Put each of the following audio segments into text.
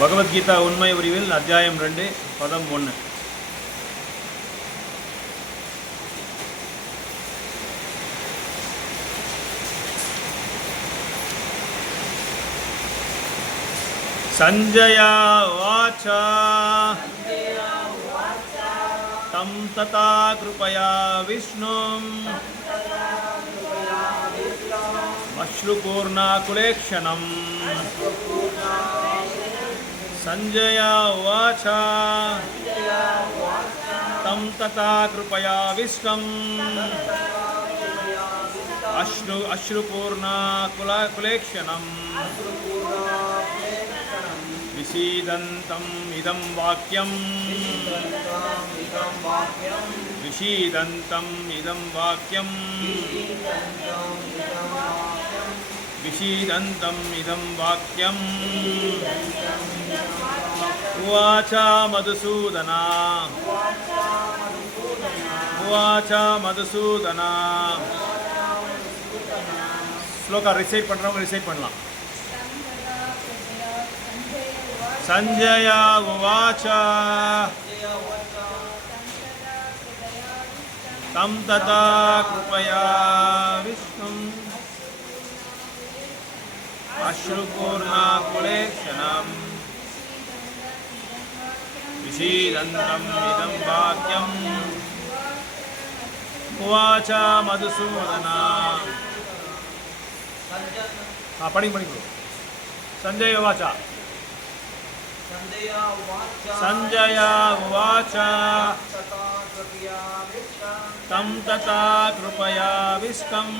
பகவத்கீதா உண்மை உரிவில் அத்தியாயம் 2 பதம் 1. சஞ்சயா வாச்சா தம் ததா கிருபயா விஷ்ணும் அஸ்ருபூர்ணாகுலேக்ஷணம். சஞ்சயா வாச்சா தம் ததா கிருபயா விஷ்ணும் அஸ்ருபூர்ணாகுலேக்ஷணம். விஷீதந்தம் இதம் வாக்யம் விஷீதந்தம் இதம் வாக்யம் விஷீதந்தம் இதம் வாக்யம். உவாச்சா மதுசூதனா உவாச்சா மதுசூதனா. ஸ்லோகா ரிசைட் பண்ணுறவங்க ரிசைட் பண்ணலாம். சஞ்சயா உவாச்சா தம் ததா கிருபயா விஷ்ணும் அஸ்ருபூர்ணாகுலேக்ஷணம். விஷீதந்தம் இதம் வாக்யம். உவாச்சா மதுசூதனா. படிங்க. சஞ்சய உவாச்சா சஞ்சயா உவாச்சா தம் ததா கிருபயா விஷ்ணும்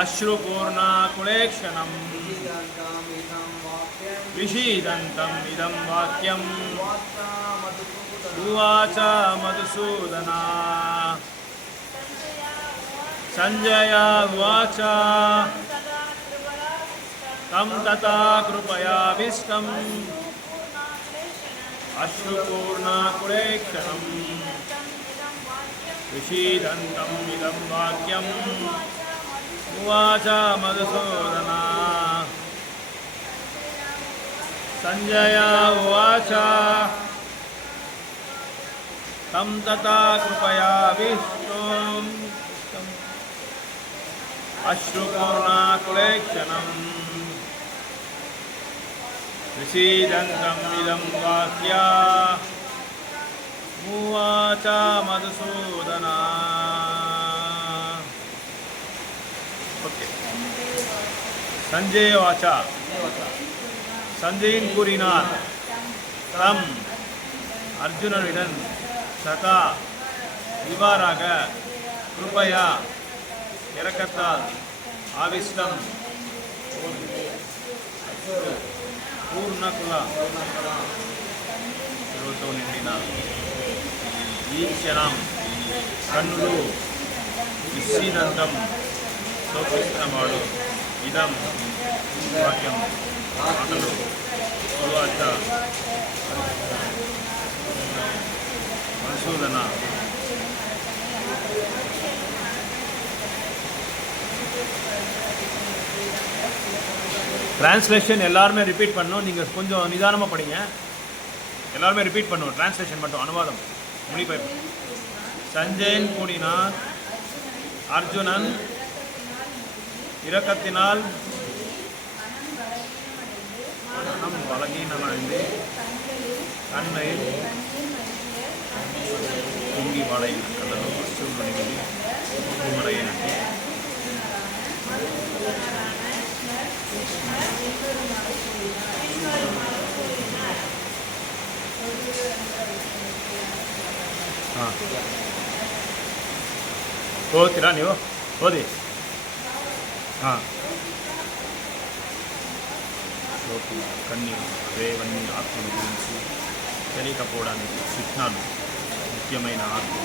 அஸ்ருபூர்ணாகுலேக்ஷணம். விஷீதந்தம் இதம் வாக்யம். உவாச்சா மதுசூதனா. சஞ்சயா உவாச்சா தம் ததா கிருபயா விஷ்ணும் அஸ்ருபூர்ணாகுலேக்ஷணம். விஷீதந்தம் இதம் வாக்யம். உவாச்சா மதுசூதனா. சஞ்சயா உவாச்சா தம் ததா கிருபயா விஷ்ணும் அஸ்ருபூர்ணாகுலேக்ஷணம். விஷீதந்தம் இதம் வாக்யா. உவாச்சா மதுசூதனா. ஓகே. சஞ்சய வாச்சா சஞ்சயன் கூறினார் தம் அர்ஜுனனிடம் சதா இவ்வாறாக கிருபையா இரக்கத்தால் ஆவிஷ்டம் పూర్ణకుల రోజుతో నిండిన ఈ క్షణం కన్నులు విశ్వదంతం శోభిస్తున్నవాడు ఇదం వాక్యం మాటలు. ఉవాచ మధుసూదన. டிரான்ஸ்லேஷன் எல்லாருமே ரிப்பீட் பண்ணணும். நீங்கள் கொஞ்சம் நிதானமாக படிங்க. எல்லாருமே ரிப்பீட் பண்ணுவோம். டிரான்ஸ்லேஷன் மட்டும் அனுவாதம் மொழிபெயர்ப்பு. சஞ்சயன் கூடினார் அர்ஜுனன் இரக்கத்தினால் மனம் பலகீனமடைந்து கண்ணையில் பொங்கி வாழையில் கல்லோ சூழ்நிலை குமரையை நட்டி ಓದ್ತೀರಾ ನೀವು? ಓದಿ. కన్నీరు రేవన్నీ ఆత్మను గురించి తెలియకపోవడానికి చిహ్నాలు ముఖ్యమైన ఆత్మ.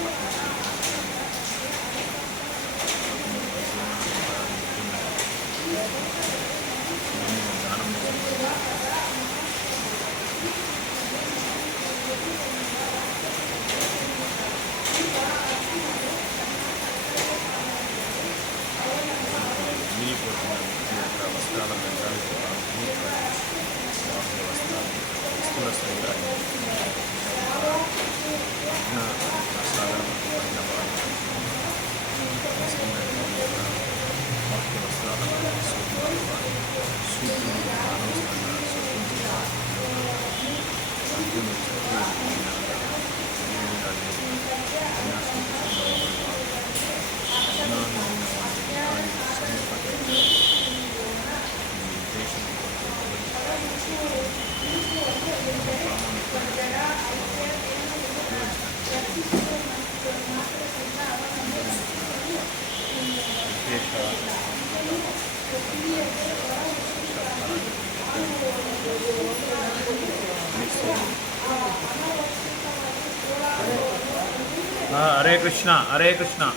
हरे कृष्णा हरे कृष्णा.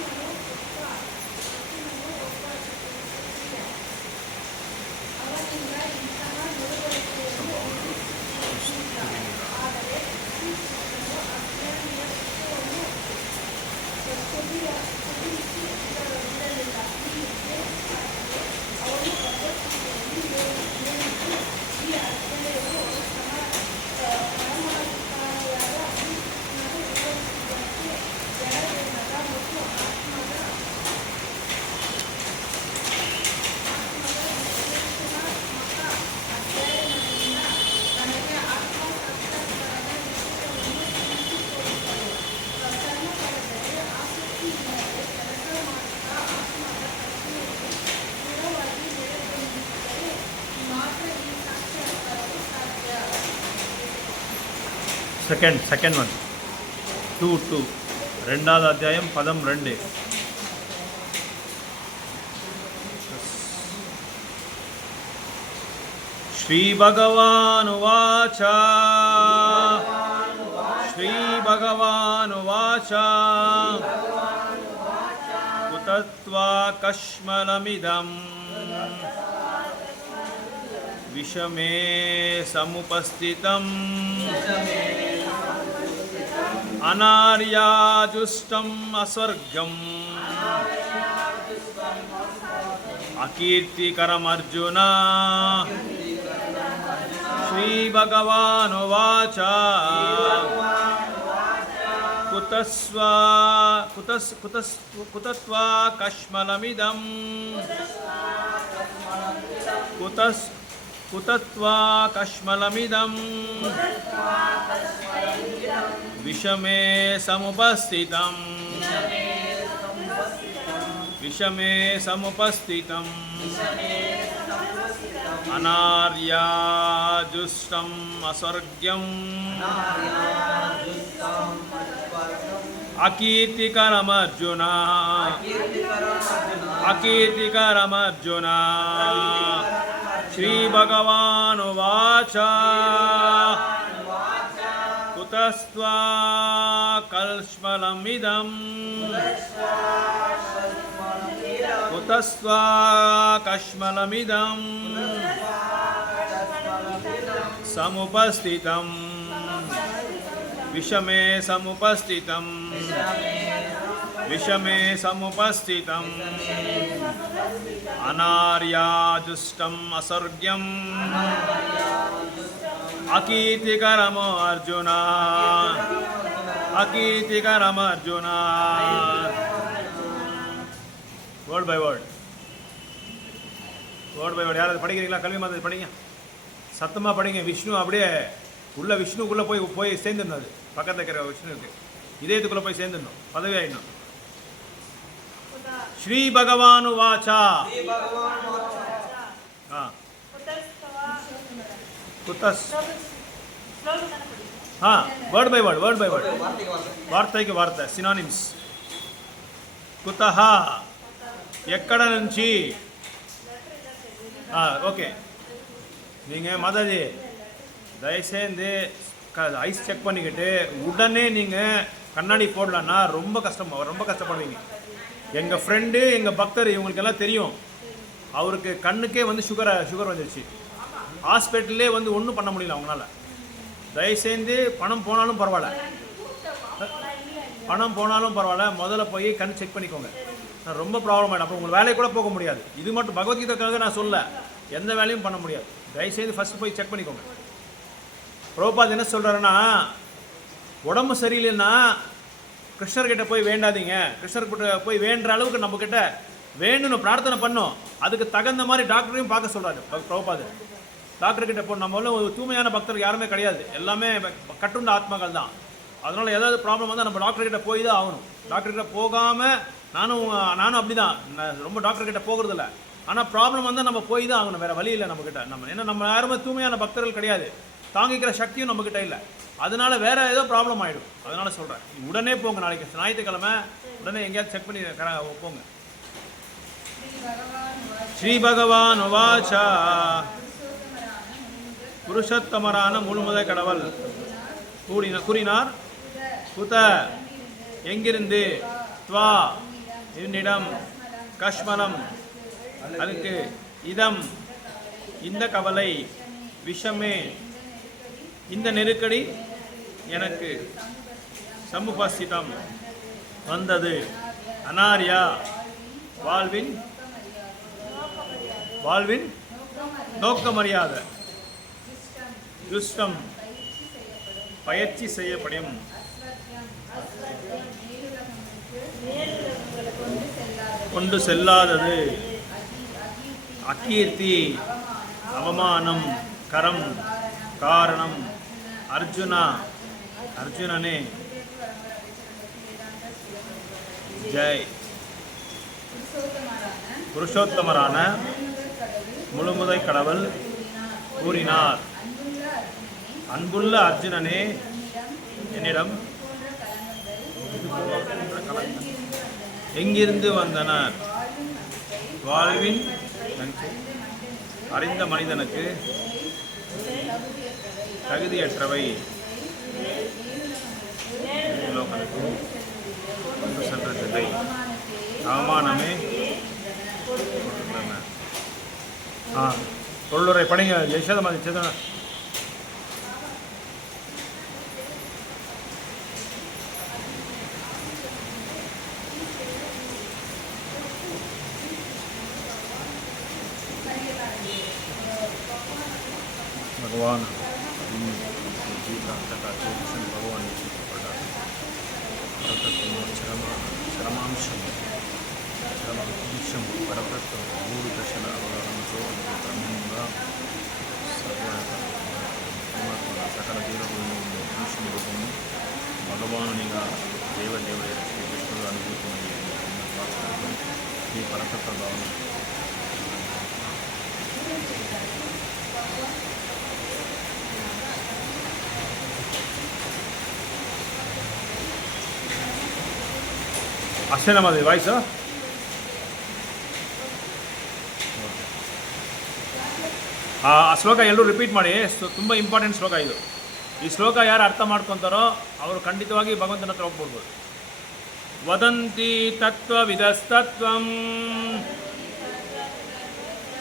Second one 2 ரெண்டாவது அத்தியாயம் பதம் 2. ஸ்ரீ பகவான் உவாச ஸ்ரீ பகவான் உவாச குதத்வா கஷ்மலமிதம் விஷமே சமுபஸ்திதம் அநார்யாஜுஷ்டம் அஸ்வர்கம் அகீர்த்திகரம் அர்ஜுனா ஸ்ரீ பகவான் உவாச குதத்வா கஷ்மலமிதம் குதத்வா கஷ்மலமிதம் விஷமே சமுபஸ்திதம் விஷமே சமுபஸ்திதம் அநார்யாஜுஷ்டம் அஸ்வர்க்யம் அகீர்த்திகரம் அர்ஜுனா அகீர்த்திகரம் அர்ஜுனா ஸ்ரீ பகவான் உவாச குதஸ்த்வா கஷ்மலமிதம் குதஸ்த்வா கஷ்மலமிதம் சமுபஸ்திதம் விஷமே சமுபஸ்திதம் விஷமே சமுபஸ்திதம் அநார்யாஜுஷ்டம் அஸ்வர்க்யம் அகீர்த்திகரம் அர்ஜுனா அகீர்த்திகரம் அர்ஜுனா. வேர்ட் பை வேர்ட் யாராவது படிக்கிறீங்களா? கல்வி மாதிரி படிங்க, சத்தமாக படிங்க. விஷ்ணு அப்படியே உள்ள விஷ்ணுக்குள்ளே போய் சேர்ந்துடணும். அது பக்கத்தில் இருக்கிற விஷ்ணுக்கு இதயத்துக்குள்ளே போய் சேர்ந்துடணும், பதவி ஆயிடணும். ஸ்ரீ பகவான் உவாசா குதஸ் வேர்ட் பை வேர்ட் வார்த்தைக்கு வார்த்தை சினானிம்ஸ். కుతహా ఎక్కడ నుంచి ஓகே. நீங்கள் மாதாஜி தயவுசெய்து ஐஸ் செக் பண்ணிக்கிட்டு உடனே நீங்கள் கண்ணாடி போடலன்னா ரொம்ப கஷ்டப்படுவீங்க. எங்கள் ஃப்ரெண்டு எங்கள் பக்தர் இவங்களுக்கெல்லாம் தெரியும், அவருக்கு கண்ணுக்கே வந்து சுகர் வந்துடுச்சு. ஹாஸ்பிட்டல்லே வந்து ஒன்றும் பண்ண முடியல அவங்களால. தயவுசெய்து பணம் போனாலும் பரவாயில்ல, முதல்ல போய் கண் செக் பண்ணிக்கோங்க. ரொம்ப ப்ராப்ளம் ஆகிடும். அப்புறம் உங்கள் வேலையை கூட போக முடியாது. இது மட்டும் பகவத்கீதைக்காக நான் சொல்ல, எந்த வேலையும் பண்ண முடியாது. தயவுசெய்து ஃபஸ்ட்டு போய் செக் பண்ணிக்கோங்க. பிரபுபாத் என்ன சொல்கிறாருன்னா, உடம்பு சரியில்லைன்னா கிருஷ்ணர்கிட்ட போய் வேண்டாதீங்க. கிருஷ்ணர்கிட்ட போய் வேண்டுற அளவுக்கு நம்மக்கிட்ட வேணும்னு பிரார்த்தனை பண்ணோம். அதுக்கு தகுந்த மாதிரி டாக்டரையும் பார்க்க சொல்கிறாரு பிரபுபாத். டாக்டர்கிட்ட போ. நம்ம ஒரு தூய்மையான பக்தர் யாருமே கிடையாது, எல்லாமே கட்டுண்ட ஆத்மாக்கள் தான். அதனால் ஏதாவது ப்ராப்ளம் வந்தால் நம்ம டாக்டர்கிட்ட போய் தான் ஆகணும். டாக்டர்கிட்ட போகாமல் நானும் அப்படி தான், ரொம்ப டாக்டர்கிட்ட போகிறதில்ல. ஆனால் ப்ராப்ளம் வந்தால் நம்ம போய் தான் ஆகணும், வேறு வழி இல்லை நம்மக்கிட்ட. ஏன்னா நம்ம யாருமே தூய்மையான பக்தர்கள் கிடையாது. தாங்கிக்கிற சக்தியும் நம்மக்கிட்ட இல்லை. அதனால வேற ஏதோ ப்ராப்ளம் ஆகிடும். அதனால சொல்கிறேன், உடனே போங்க. நாளைக்கு ஞாயிற்றுக்கிழமை உடனே எங்கேயாவது செக் பண்ணி போங்க. ஸ்ரீ பகவான் உவாச்சா. புருஷோத்தமரான முழுமுத கடவுள் கூறினார், குத எங்கிருந்து, துவா என்னிடம், கஷ்மலம் அதுக்கு, இதம் இந்த கவலை, விஷமே இந்த நெருக்கடி எனக்கு, சமுபஸ்திதம் வந்தது, அனாரியா வாழ்வின் நோக்கமறியாத, துஷ்டம் பயிற்சி செய்யப்படும், கொண்டு செல்லாதது, அகீர்த்தி அவமானம், கரம் காரணம், அர்ஜுனனே ஜெய். புருஷோத்தமரான முழுமுதற் கடவுள் கூறினார், அன்புள்ள அர்ஜுனனே, என்னிடம் எங்கிருந்து வந்தனர்? வாழ்வின் அறிந்த மனிதனுக்கு தகுதியற்றவை, சென்றதில்லை, அவமானமே. தொள்ளுரை படிங்க யசோதமாதி சேதன. भगवान गीता तथा भगवान श्रमांशम परतत्व मूल दर्शन अवगमनतो ब्रह्मंगा सकल जीवगुणों रूपము భగవానునిగా దేవదేవుడైన శ్రీకృష్ణుడు అనుభూతమయ్యే ఈ పరతత్వ భావన ಅಷ್ಟೇನಾ ಮಾದಿ ವಾಯ್ಸು? ಆ ಶ್ಲೋಕ ಎಲ್ಲರೂ ರಿಪೀಟ್ ಮಾಡಿ. ತುಂಬ ಇಂಪಾರ್ಟೆಂಟ್ ಶ್ಲೋಕ ಇದು. ಈ ಶ್ಲೋಕ ಯಾರು ಅರ್ಥ ಮಾಡ್ಕೊತಾರೋ ಅವರು ಖಂಡಿತವಾಗಿ ಭಗವಂತನ ಹತ್ರ ಹೋಗ್ಬಿಡ್ಬೋದು. ವದಂತಿ ತತ್ವವಿದಸ್ತತ್ವಂ.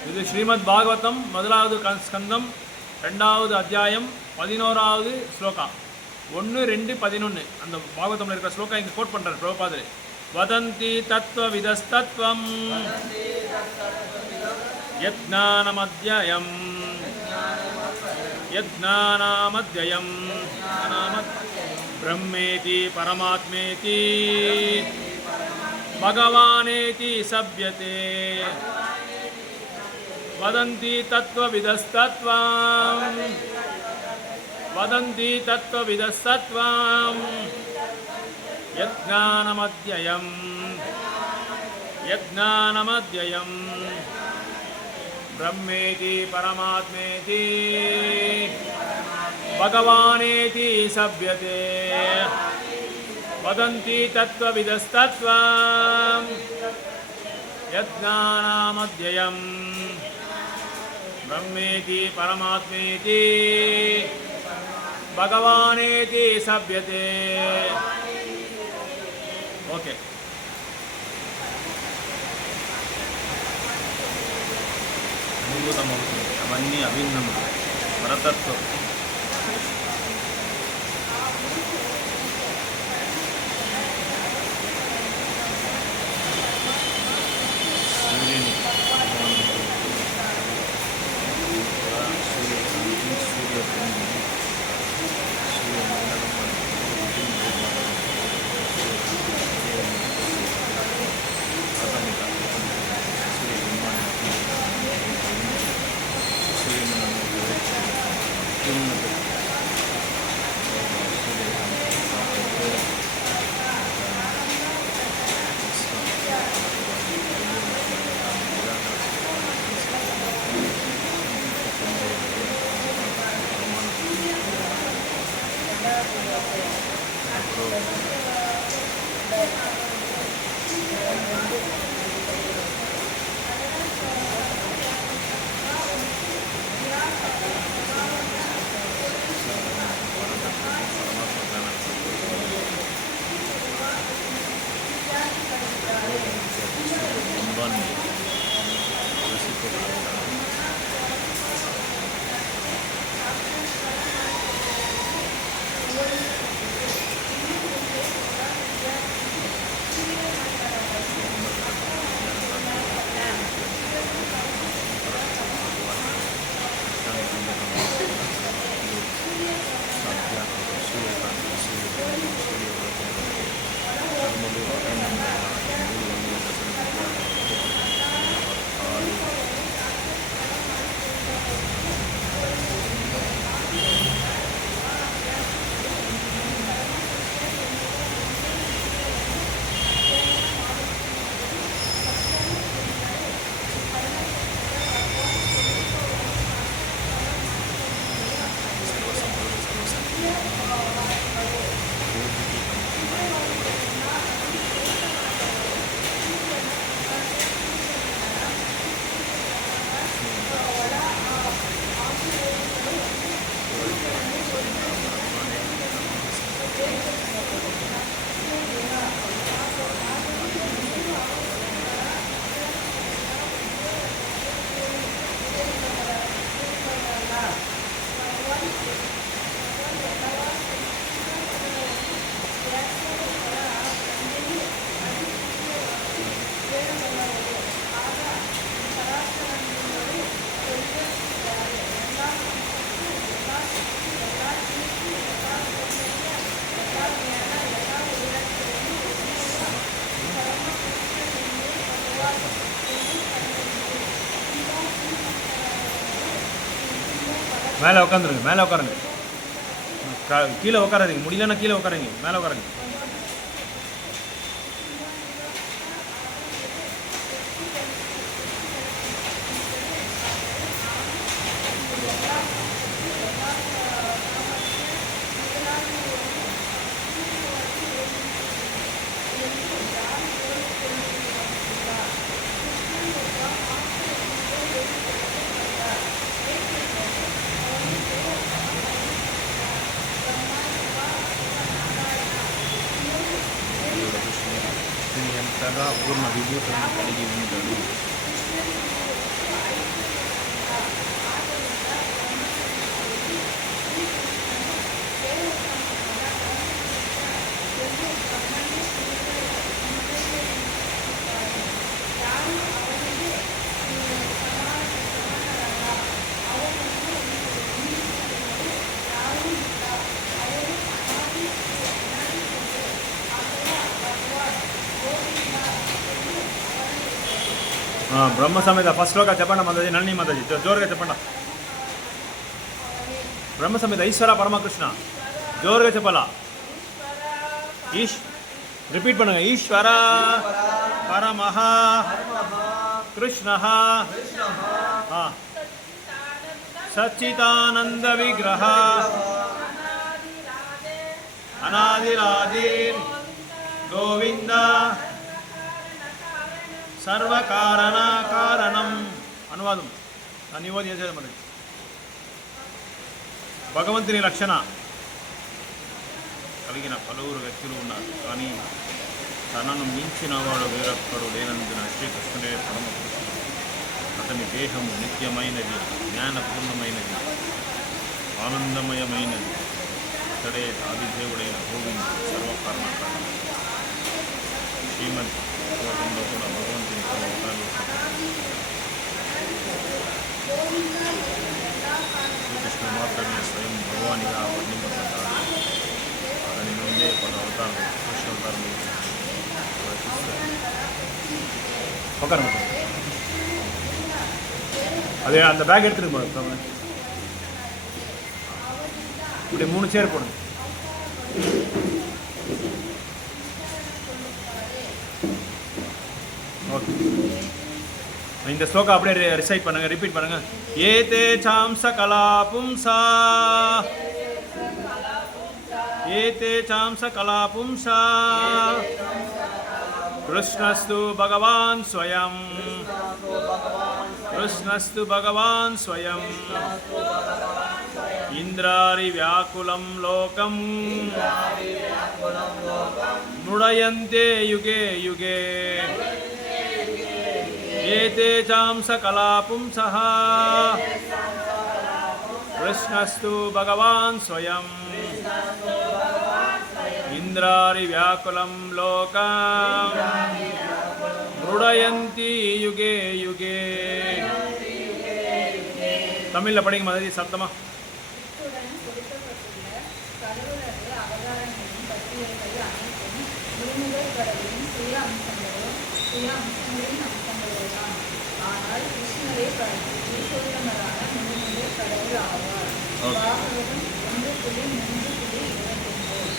இது ஸ்ரீமத் பாகவதம் முதலாவது ஸ்கந்தம் 2வது அத்தியாயம் 11வது ஸ்லோகா. 1, 2, 11 அந்த பாகவதம்ல இருக்கிற ஸ்லோகா இங்கே கோட் பண்ணுறாரு பிரபுபாதர். வதந்தி தத்வவிதஸ்தத்வம் யத்ஞானமத்யயம் பிரம்மேதி பரமாத்மேதி பகவானேதி சப்யதே. वदन्ति तत्त्वविदस्तत्त्वं यज्ञानमद्ययं ब्रह्मेति परमात्मेति भगवानेति सभ्यते. वदन्ति तत्त्वविदस्तत्त्वं यज्ञानमद्ययं ब्रह्मेति परमात्मेति भगवानेति सभ्यते. ओके. अनुभूतमవుతుంది అవన్నీ అభిన్నములు పరతత్వం. సూర్యుని மேலே உட்காந்துருங்க, மேலே உட்காருங்க. கீழே உட்காராதீங்க, முடியலன்னா கீழே உட்காருங்க, மேலே உட்காருங்க. ఎంతగా పూర్ణ విభూతులను కలిగి ఉంటాడు. బ్రహ్మ సమేత ఫస్ట్ శ్లోక చెప్పండి మాతాజీ, నళిని మాతాజీ జోరుగా చెప్పండి. బ్రహ్మ సమేత ఈశ్వర పరమకృష్ణ జోరుగా చెప్పాలా. ரிப்பீட் பண்ணுங்க. ஈஸ்வர பரமஹ கிருஷ்ணஹ சச்சிதானந்த விக்கிரஹ அநாதிராதிர் கோவிந்த సర్వకారణ కారణం. అనువాదం నివేదన చేసేది మరి. భగవంతుని లక్షణ కలిగిన పలువురు వ్యక్తులు ఉన్నారు, కానీ తనను మించిన వాడు వేరొక్కడు లేనందున శ్రీకృష్ణుడే పరమపురుషుడు. అతని దేహము నిత్యమైనది, జ్ఞానపూర్ణమైనది, ఆనందమయమైనది. ఇతడే ఆదిదేవుడైన గోవిందుడు, సర్వకారణ కారణం. శ్రీమద్ భాగవతంలో కూడా భగవంతుని అవతారాలు శ్రీకృష్ణుడు మాత్రమే స్వయం భగవానిగా వర్ణింపబడ్డాడు. అతని నుండే పలు అవతారాలు కృష్ణ అవతారాలు అదే அந்த பேக் எடுத்துட்டு போடுங்க. இப்படி 3 சேர் போடுங்க. ஓகே, இந்த ஸ்லோகம் அப்படியே ரிசைட் பண்ணுங்க, ரிப்பீட் பண்ணுங்க. ஏதே சாம் சகலா பும்சா एते चांस कला पुंसा कृष्णस्तु भगवान् स्वयं कृष्णस्तु भगवान् स्वयं इंद्रारि व्याकुलं लोकं मुडयन्ते युगे युगे एते चांस कला पुंसः कृष्णस्तु भगवान् स्वयं इंद्रारि व्याकुलं लोकं मुडयन्ति युगे युगे तमिल पढ़ेंगे माता जी सप्तमा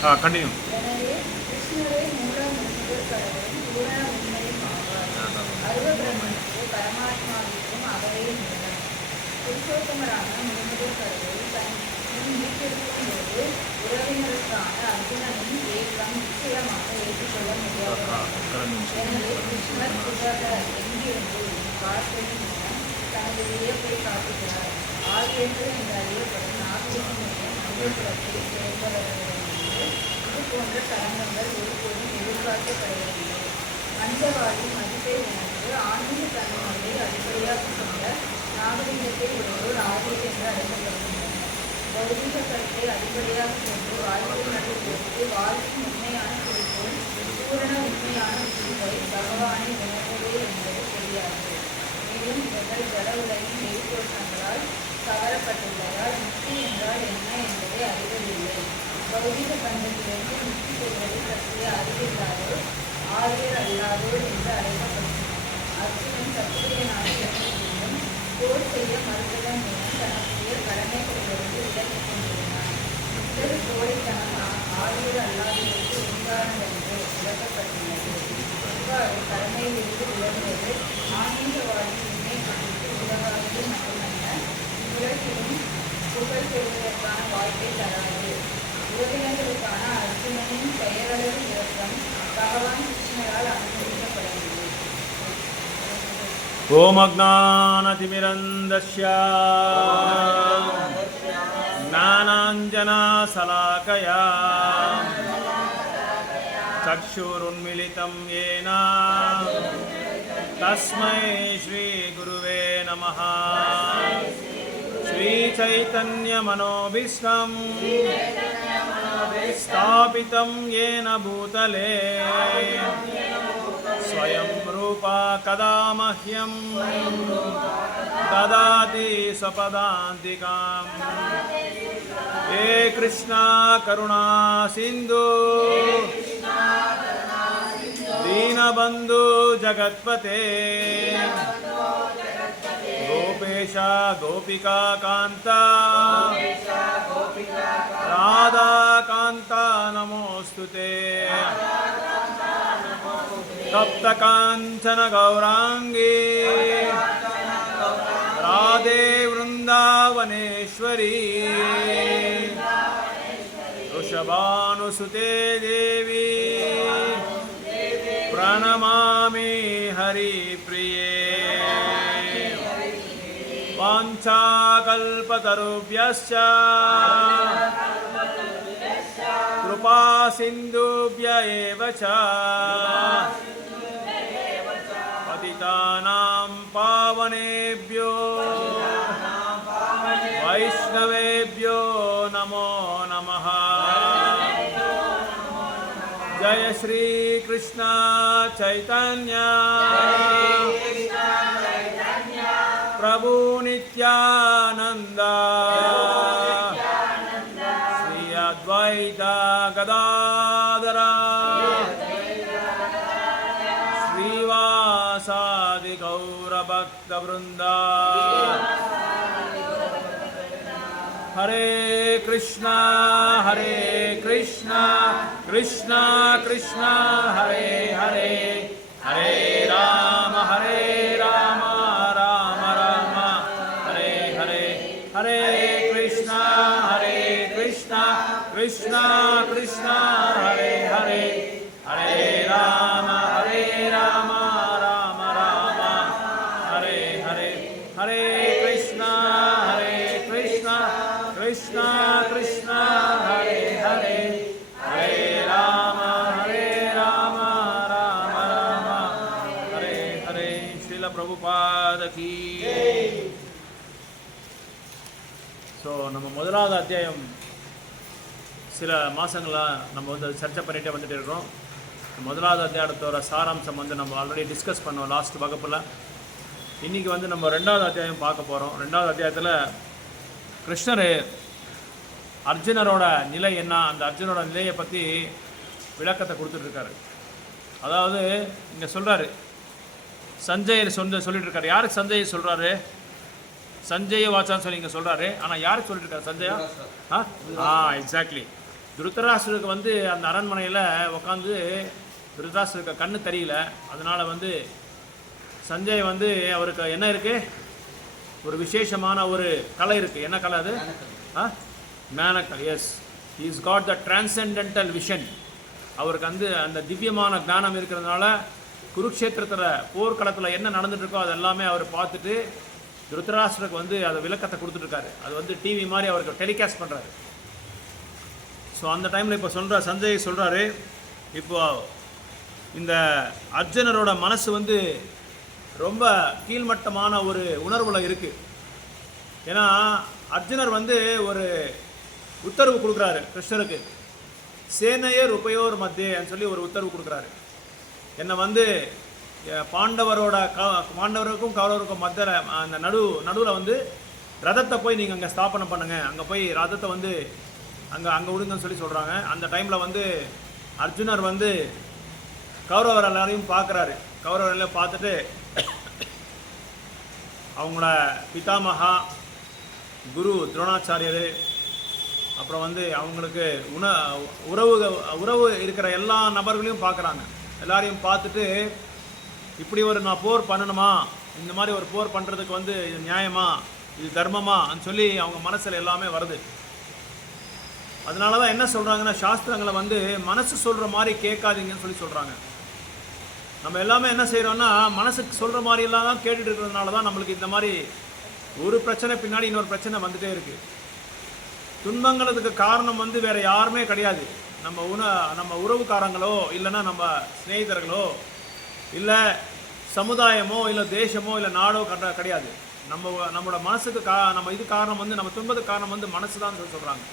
हाँ कंटिन्यू போன்ற தருணங்கள் ஒருபோதும் எதிர்பார்க்கப்படவில்லை. மனிதவாழி மதிப்பை உணர்ந்து ஆன்மீக தன்மையை அடிப்படையாக கொண்ட நாகரிகத்தை உடையோர் ஆரியர் என்று அழைக்கப்படுகின்றனர். பௌதீக கருத்தை அடிப்படையாக கொண்டு வாழ்க்கை நடத்துவதற்கு வாழ்வின் உண்மையான குறிக்கோள் பூரண உண்மையான உரிமை பகவானை உணர்வதே என்பது தெரியாது. மேலும் இவர்கள் ஜட உலகின் வெளித்தோற்றங்களால் கவரப்பட்டுள்ளதால் முக்தி என்றால் என்ன என்பதை அறிவதில்லை. பௌதீக பந்தத்திலிருந்து முக்தி பெறுவதை பற்றிய அறிவில்லாதோர் ஆரியர் அல்லாதோர் என்று அழைக்கப்படுகின்றனர். அர்ஜுனன் சத்திரியனாக இருந்தும் போர் செய்ய மறுத்ததன் மூலம் தனக்குரிய கடமைகளிலிருந்து விலகிக் கொண்டிருந்தான். இத்தகைய கோழைத்தனம் ஆரியர் அல்லாதோருக்கு உண்டானதென்று விளக்கப்பட்டுள்ளது. இவ்வாறு கடமையிலிருந்து விலகுவது ஆன்மீக வாழ்வின் உண்மை குறித்து உலகாவில் மட்டுமல்ல உலகிலும் புகழ் பெறுவதற்கான வாய்ப்பை தராது. உறவினர்களுக்கான அர்ஜுனனின் பெயரளவு இயக்கம் பகவான் கிருஷ்ணரால் அனுமதிக்கப்படவில்லை. ஓம் அஜ்ஞானதிமிரந்தஸ்ய ஞானாஞ்சனசலாகயா चक्षुरुन्मिलितं येन तस्मै श्रीगुरुवे नमः. श्रीचैतन्यमनोभीष्टं स्थापितं येन भूतले स्वयं रूपा कदा मह्यं ददाति स्वपदान्तिकाम्. हे कृष्णा करुणा सिन्धु दीनबन्धु जगत्पते गोपेश गोपिका कान्ता राधा कान्ता नमोऽस्तुते. तप्त काञ्चन गौराङ्गी राधे वृन्दावनेश्वरी वृषभानुसुते देवी प्रणमामि हरिप्रिये. वाञ्छाकल्पतरुभ्यश्च कृपा सिन्धुभ्य एव च पतितानां पावनेभ्यो वैष्णवेभ्यो नमो नमः. जय श्री कृष्ण चैतन्य प्रभु नित्यानंद श्री अद्वैत गदाधर श्रीवासादि गौरभक्तवृंद. हरे Krishna Krishna Krishna Hare Hare Hare Ram Ram Ram Hare Hare Hare Krishna Krishna Krishna Hare Hare Hare Rama Rama Rama Hare Hare Hare Krishna Krishna Krishna Hare Hare Hare Rama Rama Rama Hare Hare. Srila Prabhupada ki. So நம்ம முதலாவது அத்தியாயம் சில மாதங்களாக நம்ம வந்து சர்ச்சை பண்ணிகிட்டே வந்துட்டு இருக்கிறோம். முதலாவது அத்தியாயத்தோட சாராம்சம் வந்து நம்ம ஆல்ரெடி டிஸ்கஸ் பண்ணோம் லாஸ்ட் வகுப்பில். இன்றைக்கி வந்து நம்ம ரெண்டாவது அத்தியாயம் பார்க்க போகிறோம். ரெண்டாவது அத்தியாயத்தில் கிருஷ்ணர் அர்ஜுனரோட நிலை என்ன, அந்த அர்ஜுனரோட நிலையை பற்றி விளக்கத்தை கொடுத்துட்ருக்காரு. அதாவது இங்கே சொல்கிறாரு, சஞ்சய் சொல்லிட்டு இருக்காரு. யாருக்கு சஞ்சய் சொல்கிறாரு? சஞ்சய வாச்சான்னு சொல்லி இங்கே சொல்கிறாரு. ஆனால் யாருக்கு சொல்லிட்டு இருக்காரு? சஞ்சயா? எக்ஸாக்ட்லி. திருத்தராஷ்டிரருக்கு வந்து அந்த அரண்மனையில் உட்காந்து திருத்தராஷ்டிரருக்கு கண்ணு தெரியல. அதனால் வந்து சஞ்சய் வந்து அவருக்கு என்ன இருக்குது, ஒரு விசேஷமான ஒரு கலை இருக்குது. என்ன கலை அது? ஞானக்கலை. Yes, is god the transcendental vision. அவருக்கு வந்து அந்த திவ்யமான ஞானம் இருக்கிறதுனால குருக்ஷேத்திரத்தில் போர்க்களத்தில் என்ன நடந்துட்டுருக்கோ அது எல்லாமே அவர் பார்த்துட்டு திருத்தராஷ்டிரருக்கு வந்து அதை விளக்கத்தை கொடுத்துட்ருக்காரு. அது வந்து டிவி மாதிரி அவருக்கு டெலிகாஸ்ட் பண்ணுறாரு. ஸோ அந்த டைமில் இப்போ சஞ்சய் சொல்கிறாரு, இப்போ இந்த அர்ஜுனரோட மனசு வந்து ரொம்ப கீழ்மட்டமான ஒரு உணர்வில் இருக்குது. ஏன்னா அர்ஜுனர் வந்து ஒரு உத்தரவு கொடுக்குறாரு கிருஷ்ணருக்கு. சேனையர் உபயோர் மத்தியன்னு சொல்லி ஒரு உத்தரவு கொடுக்குறாரு. என்னை வந்து பாண்டவருக்கும் கௌரவருக்கும் மத்தியில் அந்த நடுவில் வந்து ரதத்தை போய் நீங்கள் அங்கே ஸ்தாபனம் பண்ணுங்கள், அங்கே போய் ரதத்தை வந்து அங்கே விடுங்கன்னு சொல்லி சொல்கிறாங்க. அந்த டைமில் வந்து அர்ஜுனர் வந்து கௌரவர் எல்லாரையும் பார்க்குறாரு. கௌரவர் எல்லாம் பார்த்துட்டு அவங்களோட பிதாமகா குரு துரோணாச்சாரியர், அப்புறம் வந்து அவங்களுக்கு உறவு இருக்கிற எல்லா நபர்களையும் பார்க்குறாங்க. எல்லாரையும் பார்த்துட்டு இப்படி ஒரு நான் போர் பண்ணணுமா, இந்த மாதிரி ஒரு போர் பண்ணுறதுக்கு வந்து இது நியாயமா, இது தர்மமான்னு சொல்லி அவங்க மனசில் எல்லாமே வருது. அதனால தான் என்ன சொல்கிறாங்கன்னா, சாஸ்திரங்களை வந்து மனசு சொல்கிற மாதிரி கேட்காதீங்கன்னு சொல்லி சொல்கிறாங்க. நம்ம எல்லாமே என்ன செய்கிறோன்னா மனசுக்கு சொல்கிற மாதிரியெல்லாம் தான் கேட்டுட்டு இருக்கிறதுனால தான் நம்மளுக்கு இந்த மாதிரி ஒரு பிரச்சனை பின்னாடி இன்னொரு பிரச்சனை வந்துகிட்டே இருக்குது. துன்பங்களுக்கு காரணம் வந்து வேறு யாருமே கிடையாது. நம்ம உறவுக்காரங்களோ இல்லைன்னா நம்ம ஸ்நேகிதர்களோ இல்லை சமுதாயமோ இல்லை தேசமோ இல்லை நாடோ கிடையாது. நம்மளோட மனசுக்கு நம்ம இது காரணம் வந்து நம்ம துன்பத்துக்கு காரணம் வந்து மனசு தான் சொல்லி சொல்கிறாங்க.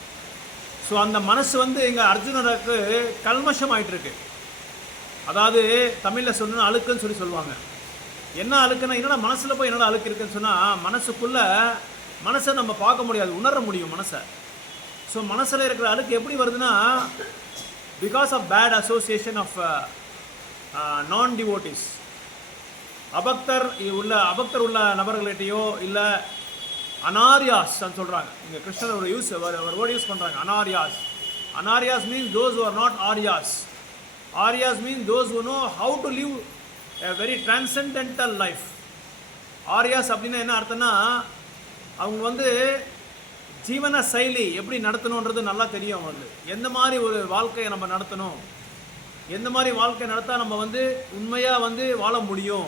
ஸோ அந்த மனசு வந்து இங்கே அர்ஜுனருக்கு கல்மஷம் ஆகிட்டுருக்கு. அதாவது தமிழில் சொன்னா அழுக்குன்னு சொல்லி சொல்லுவாங்க. என்ன அழுக்குன்னா, என்னடா மனசில் போய் என்னடா அழுக்கு இருக்குன்னு சொன்னால் மனசை நம்ம பார்க்க முடியாது, உணர முடியும் மனசை. ஸோ மனசில் இருக்கிற அழுக்கு எப்படி வருதுன்னா, because of bad association of non devotees. அபக்தர் உள்ள நபர்கள்கிட்டையோ இல்லை அனாரியாஸ் சொல்கிறாங்க. இங்கே கிருஷ்ணர் ஒரு வேர்டு யூஸ் பண்ணுறாங்க, anaryas. Anaryas means those who are not aryas. Aryas means those who know how to live a very transcendental life. Aryas அப்படின்னா என்ன அர்த்தம்னா, அவங்க வந்து ஜீவன சைலி எப்படி நடத்தணுன்றது நல்லா தெரியும். அவங்களுக்கு எந்த மாதிரி ஒரு வாழ்க்கையை நம்ம நடத்தணும், எந்த மாதிரி வாழ்க்கை நடத்தால் நம்ம வந்து உண்மையாக வந்து வாழ முடியும்,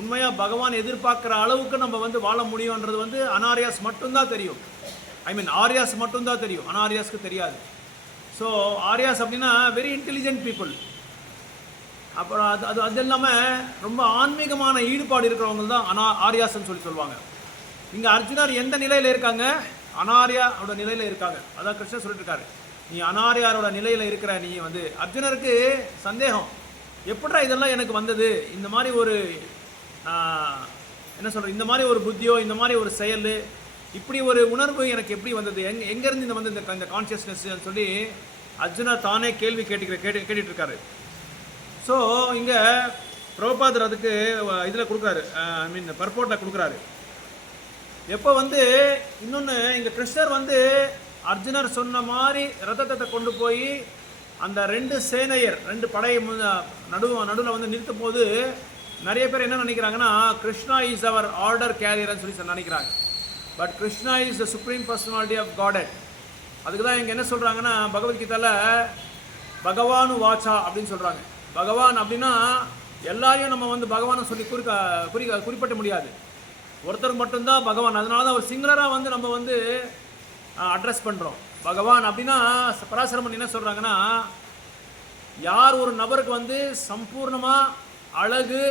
உண்மையாக பகவான் எதிர்பார்க்குற அளவுக்கு நம்ம வந்து வாழ முடியும்ன்றது வந்து அனாரியாஸ் மட்டும்தான் தெரியும். ஆரியாஸ் மட்டும்தான் தெரியும், அனாரியாஸ்க்கு தெரியாது. ஸோ ஆரியாஸ் அப்படின்னா வெரி இன்டெலிஜென்ட் பீப்புள். அப்புறம் அது இல்லாமல் ரொம்ப ஆன்மீகமான ஈடுபாடு இருக்கிறவங்க தான் ஆரியாஸ்ன்னு சொல்லி சொல்லுவாங்க. இங்கே அர்ஜுனர் எந்த நிலையில் இருக்காங்க? அனாரியாரோட நிலையில் இருக்காங்க. அதான் கிருஷ்ணர் சொல்லிட்டு இருக்காரு, நீ அனாரியாரோட நிலையில் இருக்கிற. நீ வந்து அர்ஜுனருக்கு சந்தேகம், எப்படா இதெல்லாம் எனக்கு வந்தது, இந்த மாதிரி ஒரு என்ன சொல்கிறது, இந்த மாதிரி ஒரு புத்தியோ இந்த மாதிரி ஒரு செயல், இப்படி ஒரு உணர்வு எனக்கு எப்படி வந்தது, எங்கேருந்து இந்த வந்து இந்த கான்சியஸ்னஸ் சொல்லி அர்ஜுனர் தானே கேள்வி கேட்டுட்டு இருக்காரு. ஸோ இங்கே பிரபுபாதர் அதுக்கு இதில் கொடுக்குறாரு, பர்போர்ட்டில் கொடுக்குறாரு. எப்போ வந்து இன்னொன்று இங்கே கிருஷ்ணர் வந்து அர்ஜுனர் சொன்ன மாதிரி ரதத்தை கொண்டு போய் அந்த ரெண்டு படை நடுவில் வந்து நிறுத்தும் போது நிறைய பேர் என்ன நினைக்கிறாங்கன்னா, கிருஷ்ணா இஸ் அவர் ஆர்டர் கேரியர்னு சொல்லி நினைக்கிறாங்க. But Krishna is the supreme personality of Godhead. அதுக்கு தான் இங்கே என்ன சொல்கிறாங்கன்னா பகவத்கீதையில் பகவானு வாச்சா அப்படின்னு சொல்கிறாங்க. பகவான் அப்படின்னா எல்லாரையும் நம்ம வந்து பகவானை சொல்லி குறிப்பிட்ட முடியாது. ஒருத்தருக்கு மட்டும்தான் பகவான். அதனால தான் ஒரு சிங்குலராக வந்து நம்ம வந்து அட்ரஸ் பண்ணுறோம். பகவான் அப்படின்னா பராசரமன் என்ன சொல்கிறாங்கன்னா, யார் ஒரு நபருக்கு வந்து சம்பூர்ணமாக அழகு,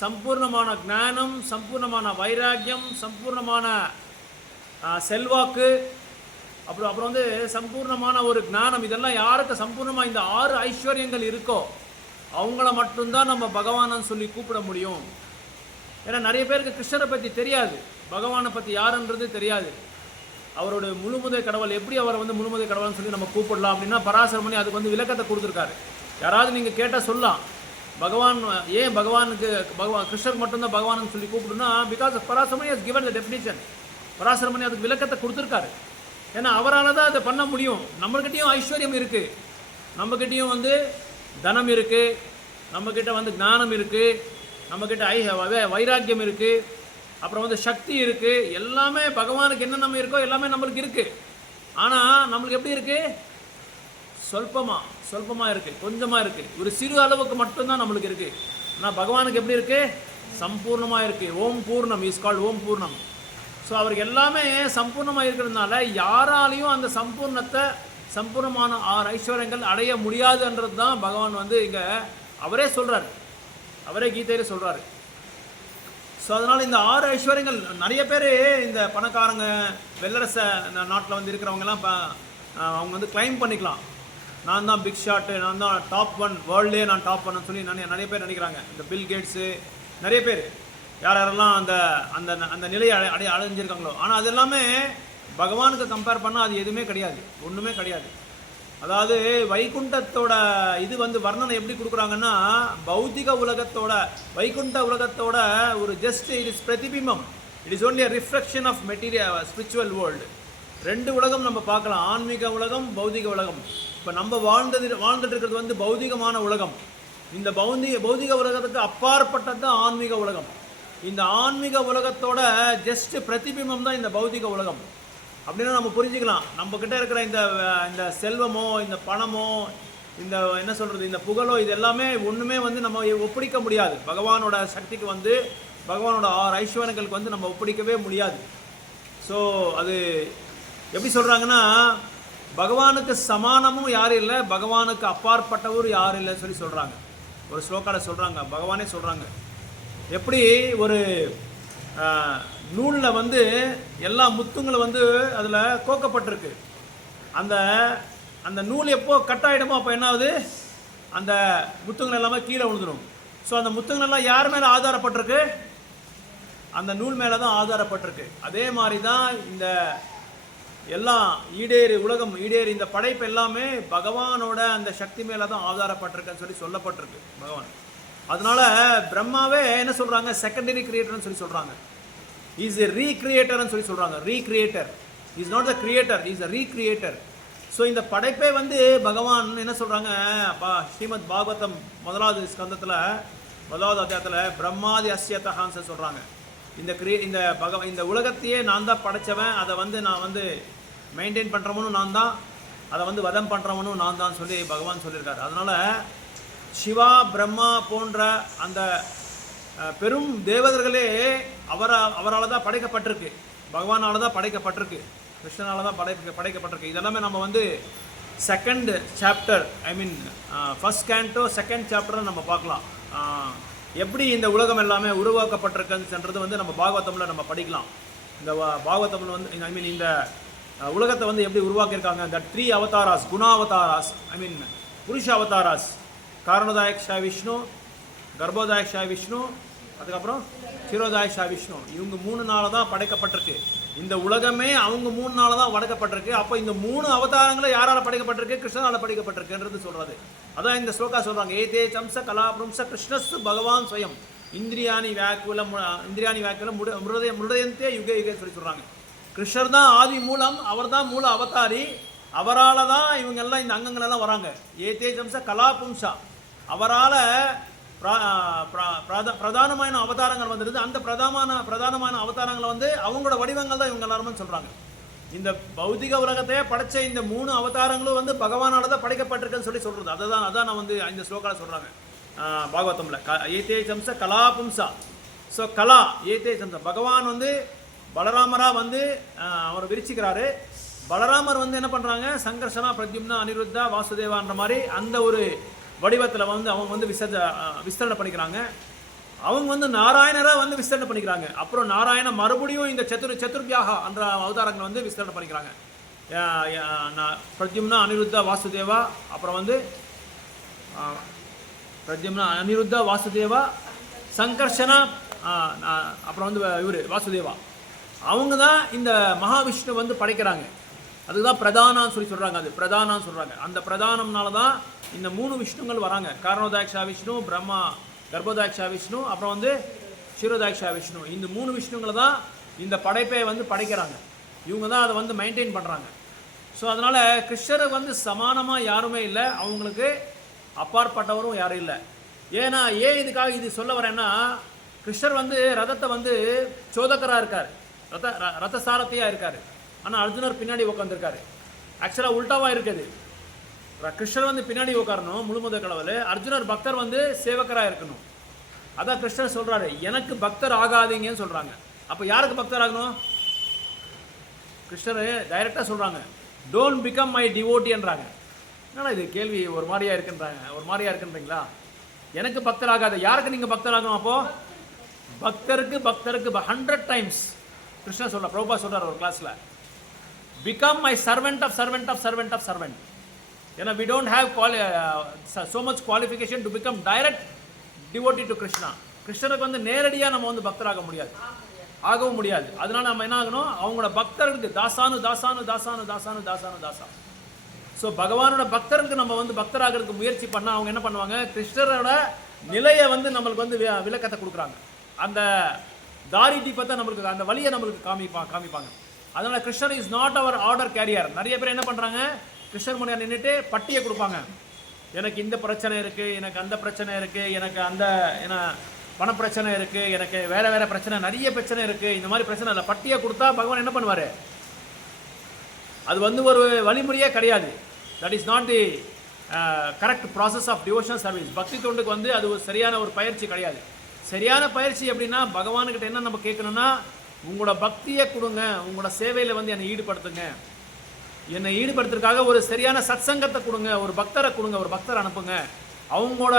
சம்பூர்ணமான ஞானம், சம்பூர்ணமான வைராக்கியம், சம்பூர்ணமான செல்வாக்கு, அப்புறம் வந்து சம்பூர்ணமான ஒரு ஞானம், இதெல்லாம் யாருக்கு சம்பூர்ணமாக இந்த 6 ஐஸ்வர்யங்கள் இருக்கோ அவங்கள மட்டும்தான் நம்ம பகவானன்னு சொல்லி கூப்பிட முடியும். ஏன்னா நிறைய பேருக்கு கிருஷ்ணரை பற்றி தெரியாது, பகவானை பற்றி யாருன்றது தெரியாது. அவரோட முழுமுதல் கடவுள், எப்படி அவரை வந்து முழுமுதல் கடவுள்னு சொல்லி நம்ம கூப்பிடலாம் அப்படின்னா பராசரமணி அதுக்கு வந்து விளக்கத்தை கொடுத்துருக்காரு. யாராவது நீங்கள் கேட்டால் சொல்லலாம், பகவான் ஏன் பகவானுக்கு கிருஷ்ணருக்கு மட்டும்தான் பகவான்னு சொல்லி கூப்பிடுனா, because Parasaramuni has given the definition. Parasaramuni அதுக்கு விளக்கத்தை கொடுத்துருக்காரு. ஏன்னா அவரால் தான் அதை பண்ண முடியும். நம்மக்கிட்டையும் ஐஸ்வர்யம் இருக்குது, நம்மக்கிட்டையும் வந்து தனம் இருக்குது, நம்மக்கிட்ட வந்து ஞானம் இருக்குது, நம்மக்கிட்ட வைராக்கியம் இருக்குது, அப்புறம் வந்து சக்தி இருக்குது. எல்லாமே பகவானுக்கு என்ன நம்ம இருக்கோ எல்லாமே நம்மளுக்கு இருக்குது. ஆனால் நம்மளுக்கு எப்படி இருக்குது? சொல்பமாக இருக்குது, கொஞ்சமாக இருக்குது, ஒரு சிறு அளவுக்கு மட்டும்தான் நம்மளுக்கு இருக்குது. ஆனால் பகவானுக்கு எப்படி இருக்குது? சம்பூர்ணமாக இருக்குது. ஓம் பூர்ணம் is called Om Purnam. So அவருக்கு எல்லாமே சம்பூர்ணமாக இருக்கிறதுனால யாராலையும் அந்த சம்பூர்ணமான 6 ஐஸ்வர்யங்கள் அடைய முடியாதுன்றது தான் பகவான் வந்து இங்கே அவரே சொல்கிறார், அவரே கீதையில் சொல்கிறாரு. ஸோ அதனால் இந்த 6 ஐஸ்வர்யங்கள் நிறைய பேர் இந்த பணக்காரங்க வெள்ளரச நாட்டில் வந்து இருக்கிறவங்கலாம் அவங்க வந்து கிளைம் பண்ணிக்கலாம், நான் தான் பிக் ஷாட்டு, நான் தான் டாப் 1 வேர்ல்டே, நான் டாப் 1 சொல்லி நிறைய பேர் நினைக்கிறாங்க. இந்த பில் கேட்ஸு நிறைய பேர் யாரெல்லாம் அந்த அந்த அந்த நிலையை அடைஞ்சிருக்காங்களோ. ஆனால் அது எல்லாமே பகவானுக்கு கம்பேர் பண்ணால் அது எதுவுமே கிடையாது, ஒன்றுமே கிடையாது. அதாவது வைகுண்டத்தோட இது வந்து வர்ணனை எப்படி கொடுக்குறாங்கன்னா, பௌத்திக உலகத்தோட வைகுண்ட உலகத்தோட ஒரு ஜஸ்ட் இட் இஸ் பிரதிபிம்பம், it is only a reflection of material spiritual world. 2 உலகம் நம்ம பார்க்கலாம், ஆன்மீக உலகம், பௌதிக உலகம். இப்போ நம்ம வாழ்ந்துட்டு இருக்கிறது வந்து பௌதிகமான உலகம். இந்த பௌதிக உலகத்துக்கு அப்பாற்பட்டது தான் ஆன்மீக உலகம். இந்த ஆன்மீக உலகத்தோட ஜஸ்ட் பிரதிபிம்பம் தான் இந்த பௌதிக உலகம் அப்படின்னா நம்ம புரிஞ்சுக்கலாம். நம்ம கிட்ட இருக்கிற இந்த செல்வமோ, இந்த பணமோ, இந்த என்ன சொல்கிறது, இந்த புகழோ, இது எல்லாமே ஒன்றுமே வந்து நம்ம ஒப்பிடிக்க முடியாது. பகவானோட சக்திக்கு வந்து பகவானோட 6 ஐஸ்வர்யங்களுக்கு வந்து நம்ம ஒப்பிடிக்கவே முடியாது. ஸோ அது எப்படி சொல்கிறாங்கன்னா, பகவானுக்கு சமானமும் யாரும் இல்லை, பகவானுக்கு அப்பாற்பட்டவர் யாரும் இல்லைன்னு சொல்லி சொல்கிறாங்க. ஒரு ஸ்லோகாவில் சொல்கிறாங்க, பகவானே சொல்கிறாங்க. எப்படி ஒரு நூலில் வந்து எல்லா முத்துங்களும் வந்து அதில் கோக்கப்பட்டிருக்கு, அந்த நூல் எப்போ கட் ஆகிடுமோ அப்போ என்ன ஆகுது, அந்த முத்துங்கள் எல்லாமே கீழே விழுந்துடும். ஸோ அந்த முத்துங்கள் எல்லாம் யார் மேலே ஆதாரப்பட்டிருக்கு? அந்த நூல் மேலே தான் ஆதாரப்பட்டிருக்கு. அதே மாதிரி தான் இந்த எல்லாம் உலகம் ஈடேறு இந்த படைப்பு எல்லாமே பகவானோட அந்த சக்தி மேலே தான் ஆதாரப்பட்டிருக்குன்னு சொல்லி சொல்லப்பட்டிருக்கு பகவான். அதனால பிரம்மாவே என்ன சொல்கிறாங்க, செகண்டரி கிரியேட்டர்னு சொல்லி சொல்கிறாங்க. இஸ் எ ரீக்ரியேட்டர்னு சொல்லி சொல்கிறாங்க. Recreator is not the creator, is a recreator. So இந்த படைப்பே வந்து பகவான் என்ன சொல்கிறாங்க, ஸ்ரீமத் பாகவதம் 1வது ஸ்கந்தத்தில் 1வது அத்தியாயத்தில் பிரம்மாதி அஸ்யதஹான்னு சொல்கிறாங்க. இந்த உலகத்தையே நான் தான் படைச்சவன், அதை வந்து நான் வந்து மெயின்டைன் பண்ணுறவனும் நான் தான், அதை வந்து வதம் பண்ணுறவனும் நான் தான் சொல்லி பகவான் சொல்லியிருக்காரு. அதனால் சிவா பிரம்மா போன்ற அந்த பெரும் தேவதர்களே அவரால் தான் படைக்கப்பட்டிருக்கு, பகவானால் தான் படைக்கப்பட்டிருக்கு, கிருஷ்ணனால் தான் படைக்கப்பட்டிருக்கு. இதெல்லாமே நம்ம வந்து 2nd சாப்டர், ஐ மீன் 1st canto 2nd சாப்டர் நம்ம பார்க்கலாம். எப்படி இந்த உலகம் எல்லாமே உருவாக்கப்பட்டிருக்குன்றது வந்து நம்ம பாகவதமில் நம்ம படிக்கலாம். இந்த பாகவதமில் வந்து ஐ மீன் இந்த உலகத்தை வந்து எப்படி உருவாக்கியிருக்காங்க, இந்த 3 அவதாராஸ், குணாவதாராஸ், ஐ மீன் புருஷ அவதாராஸ், காரணதாயக் விஷ்ணு, கர்ப்போதாயக் விஷ்ணு, அதுக்கப்புறம் சிரோதாயக் விஷ்ணு, இவங்க 3 நாள் தான் படைக்கப்பட்டிருக்கு. இந்த உலகமே அவங்க 3 நாள் தான் படைக்கப்பட்டிருக்கு. அப்போ இந்த 3 அவதாரங்களும் யாரால் படைக்கப்பட்டிருக்கு? கிருஷ்ணனால் படைக்கப்பட்டிருக்குன்றது சொல்கிறது. அதான் இந்த ஸ்லோகா சொல்கிறாங்க, ஏதே சம்ச கலாபும்ச கிருஷ்ணஸ்து பகவான் ஸ்வயம் இந்திரியானி வியாக்குலம் மிருதயந்தே யுக யுகே சொல்லி சொல்கிறாங்க. கிருஷ்ணர் தான் ஆதி மூலம், அவர் தான் மூல அவதாரி, அவரால் தான் இவங்க எல்லாம் இந்த அங்கங்கள் எல்லாம் வராங்க. ஏதே சம்ச கலாபும்சா, அவரால் பிரதானமான அவதாரங்கள் வந்துருது. அந்த பிரதானமான அவதாரங்களை வந்து அவங்களோட வடிவங்கள் தான் இவங்க எல்லாருமே சொல்றாங்க. இந்த பௌதிக உலகத்தையே படைச்ச இந்த 3 அவதாரங்களும் வந்து பகவானால தான் படைக்கப்பட்டிருக்குன்னு சொல்லி சொல்றது. அதான் நான் வந்து இந்த ஸ்லோகால சொல்றாங்க பாகவதம்ல. ஏதே சம்ச கலா பும்சா. ஸோ கலா ஏதே சம்ச, பகவான் வந்து பலராமரா வந்து அவர் விரிச்சிக்கிறாரு. பலராமர் வந்து என்ன பண்றாங்க, சங்கர்ஷனா பிரத்யும்னா அனிருத்தா வாசுதேவான்ற மாதிரி அந்த ஒரு வடிவத்தில் வந்து அவங்க வந்து விஸ்தரணை பண்ணிக்கிறாங்க. அவங்க வந்து நாராயணரா வந்து விஸ்தரணை பண்ணிக்கிறாங்க. அப்புறம் நாராயண மறுபடியும் இந்த சதுர்பியாக அந்த அவதாரங்களை வந்து விஸ்தரணை பண்ணிக்கிறாங்க. பிரத்யும்னா அனிருத்தா வாசுதேவா, அப்புறம் வந்து பிரத்யும்னா அனிருத்தா வாசுதேவா சங்கர்ஷனா, அப்புறம் வந்து இவர் வாசுதேவா, அவங்க தான் இந்த மகாவிஷ்ணு வந்து படைக்கிறாங்க. அதுதான் பிரதானான்னு சொல்லி சொல்கிறாங்க. அது பிரதானான்னு சொல்கிறாங்க. அந்த பிரதானம்னால தான் இந்த 3 விஷ்ணுங்கள் வராங்க. காரணோதாக்ஷா விஷ்ணு, பிரம்மா கர்ப்போதாக்ஷா விஷ்ணு, அப்புறம் வந்து க்ஷீரோதாக்ஷா விஷ்ணு. இந்த 3 விஷ்ணுங்களை தான் இந்த படைப்பை வந்து படைக்கிறாங்க. இவங்க தான் அதை வந்து மெயின்டைன் பண்ணுறாங்க. ஸோ அதனால் கிருஷ்ணரை வந்து சமானமாக யாருமே இல்லை, அவங்களுக்கு அப்பாற்பட்டவரும் யாரும் இல்லை. ஏன்னா இதுக்காக இது சொல்ல வரேன்னா, கிருஷ்ணர் வந்து ரதத்தை வந்து சோதகராக இருக்கார், ரத சாரதியாக இருக்கார். ஆனால் அர்ஜுனர் பின்னாடி உட்காந்துருக்காரு. ஆக்சுவலாக உல்டாவாக இருக்குது. கிருஷ்ணர் வந்து பின்னாடி உட்காரணும் முழுமுத கடவுள், அர்ஜுனர் பக்தர் வந்து சேவக்கராக இருக்கணும். அதான் கிருஷ்ணர் சொல்கிறாரு, எனக்கு பக்தர் ஆகாதீங்கன்னு சொல்கிறாங்க. அப்போ யாருக்கு பக்தர் ஆகணும்? கிருஷ்ணர் டைரெக்டாக சொல்கிறாங்க, டோன்ட் பிகம் மை டிவோட்டின்றாங்க. என்னடா இது கேள்வி ஒரு மாதிரியா இருக்குன்றீங்களா? எனக்கு பக்தர் ஆகாத, யாருக்கு நீங்கள் பக்தர் ஆகணும்? அப்போது பக்தருக்கு 100 டைம்ஸ் கிருஷ்ணர் சொல்கிறார். பிரபுபா சொல்கிறார் ஒரு கிளாஸில், become my servant of servant of servant of servant. ஏன்னா we don't have so much qualification to become direct devotee to Krishna. கிருஷ்ணருக்கு வந்து நேரடியாக நம்ம வந்து பக்தராக முடியாது, ஆகவும் முடியாது. அதனால நம்ம என்ன ஆகணும், அவங்களோட பக்தர்களுக்கு தாசா. ஸோ பகவானோட பக்தர்களுக்கு நம்ம வந்து பக்தராகிறதுக்கு முயற்சி பண்ணால் அவங்க என்ன பண்ணுவாங்க, கிருஷ்ணரோட நிலையை வந்து நம்மளுக்கு வந்து விளக்கத்தை கொடுக்குறாங்க. அந்த தாரி தீபத்தை நம்மளுக்கு, அந்த வழியை நம்மளுக்கு காமிப்பாங்க. அதனால Krishnar is not our order carrier. நிறைய பேர் என்ன பண்ணுறாங்க, கிருஷ்ணர் முன்னாடி நின்றுட்டு பட்டியை கொடுப்பாங்க. எனக்கு இந்த பிரச்சனை இருக்குது, எனக்கு அந்த பிரச்சனை இருக்குது, எனக்கு அந்த பணப்பிரச்சனை இருக்குது, எனக்கு வேறு பிரச்சனை, நிறைய பிரச்சனை இருக்குது, இந்த மாதிரி பிரச்சனை இல்லை. பட்டியை கொடுத்தா பகவான் என்ன பண்ணுவார்? அது வந்து ஒரு வழிமுறையே கிடையாது. That is not the correct process of devotional service. பக்தி தொண்டுக்கு வந்து அது ஒரு சரியான ஒரு பயிற்சி கிடையாது. சரியான பயிற்சி எப்படின்னா, பகவானுக்கிட்ட என்ன நம்ம கேட்கணும்னா, உங்களோட பக்தியை கொடுங்க, உங்களோட சேவையில் வந்து என்னை ஈடுபடுத்துங்க, என்னை ஈடுபடுத்துறதுக்காக ஒரு சரியான சத்சங்கத்தை கொடுங்க, ஒரு பக்தரை கொடுங்க, ஒரு பக்தரை அனுப்புங்க, அவங்களோட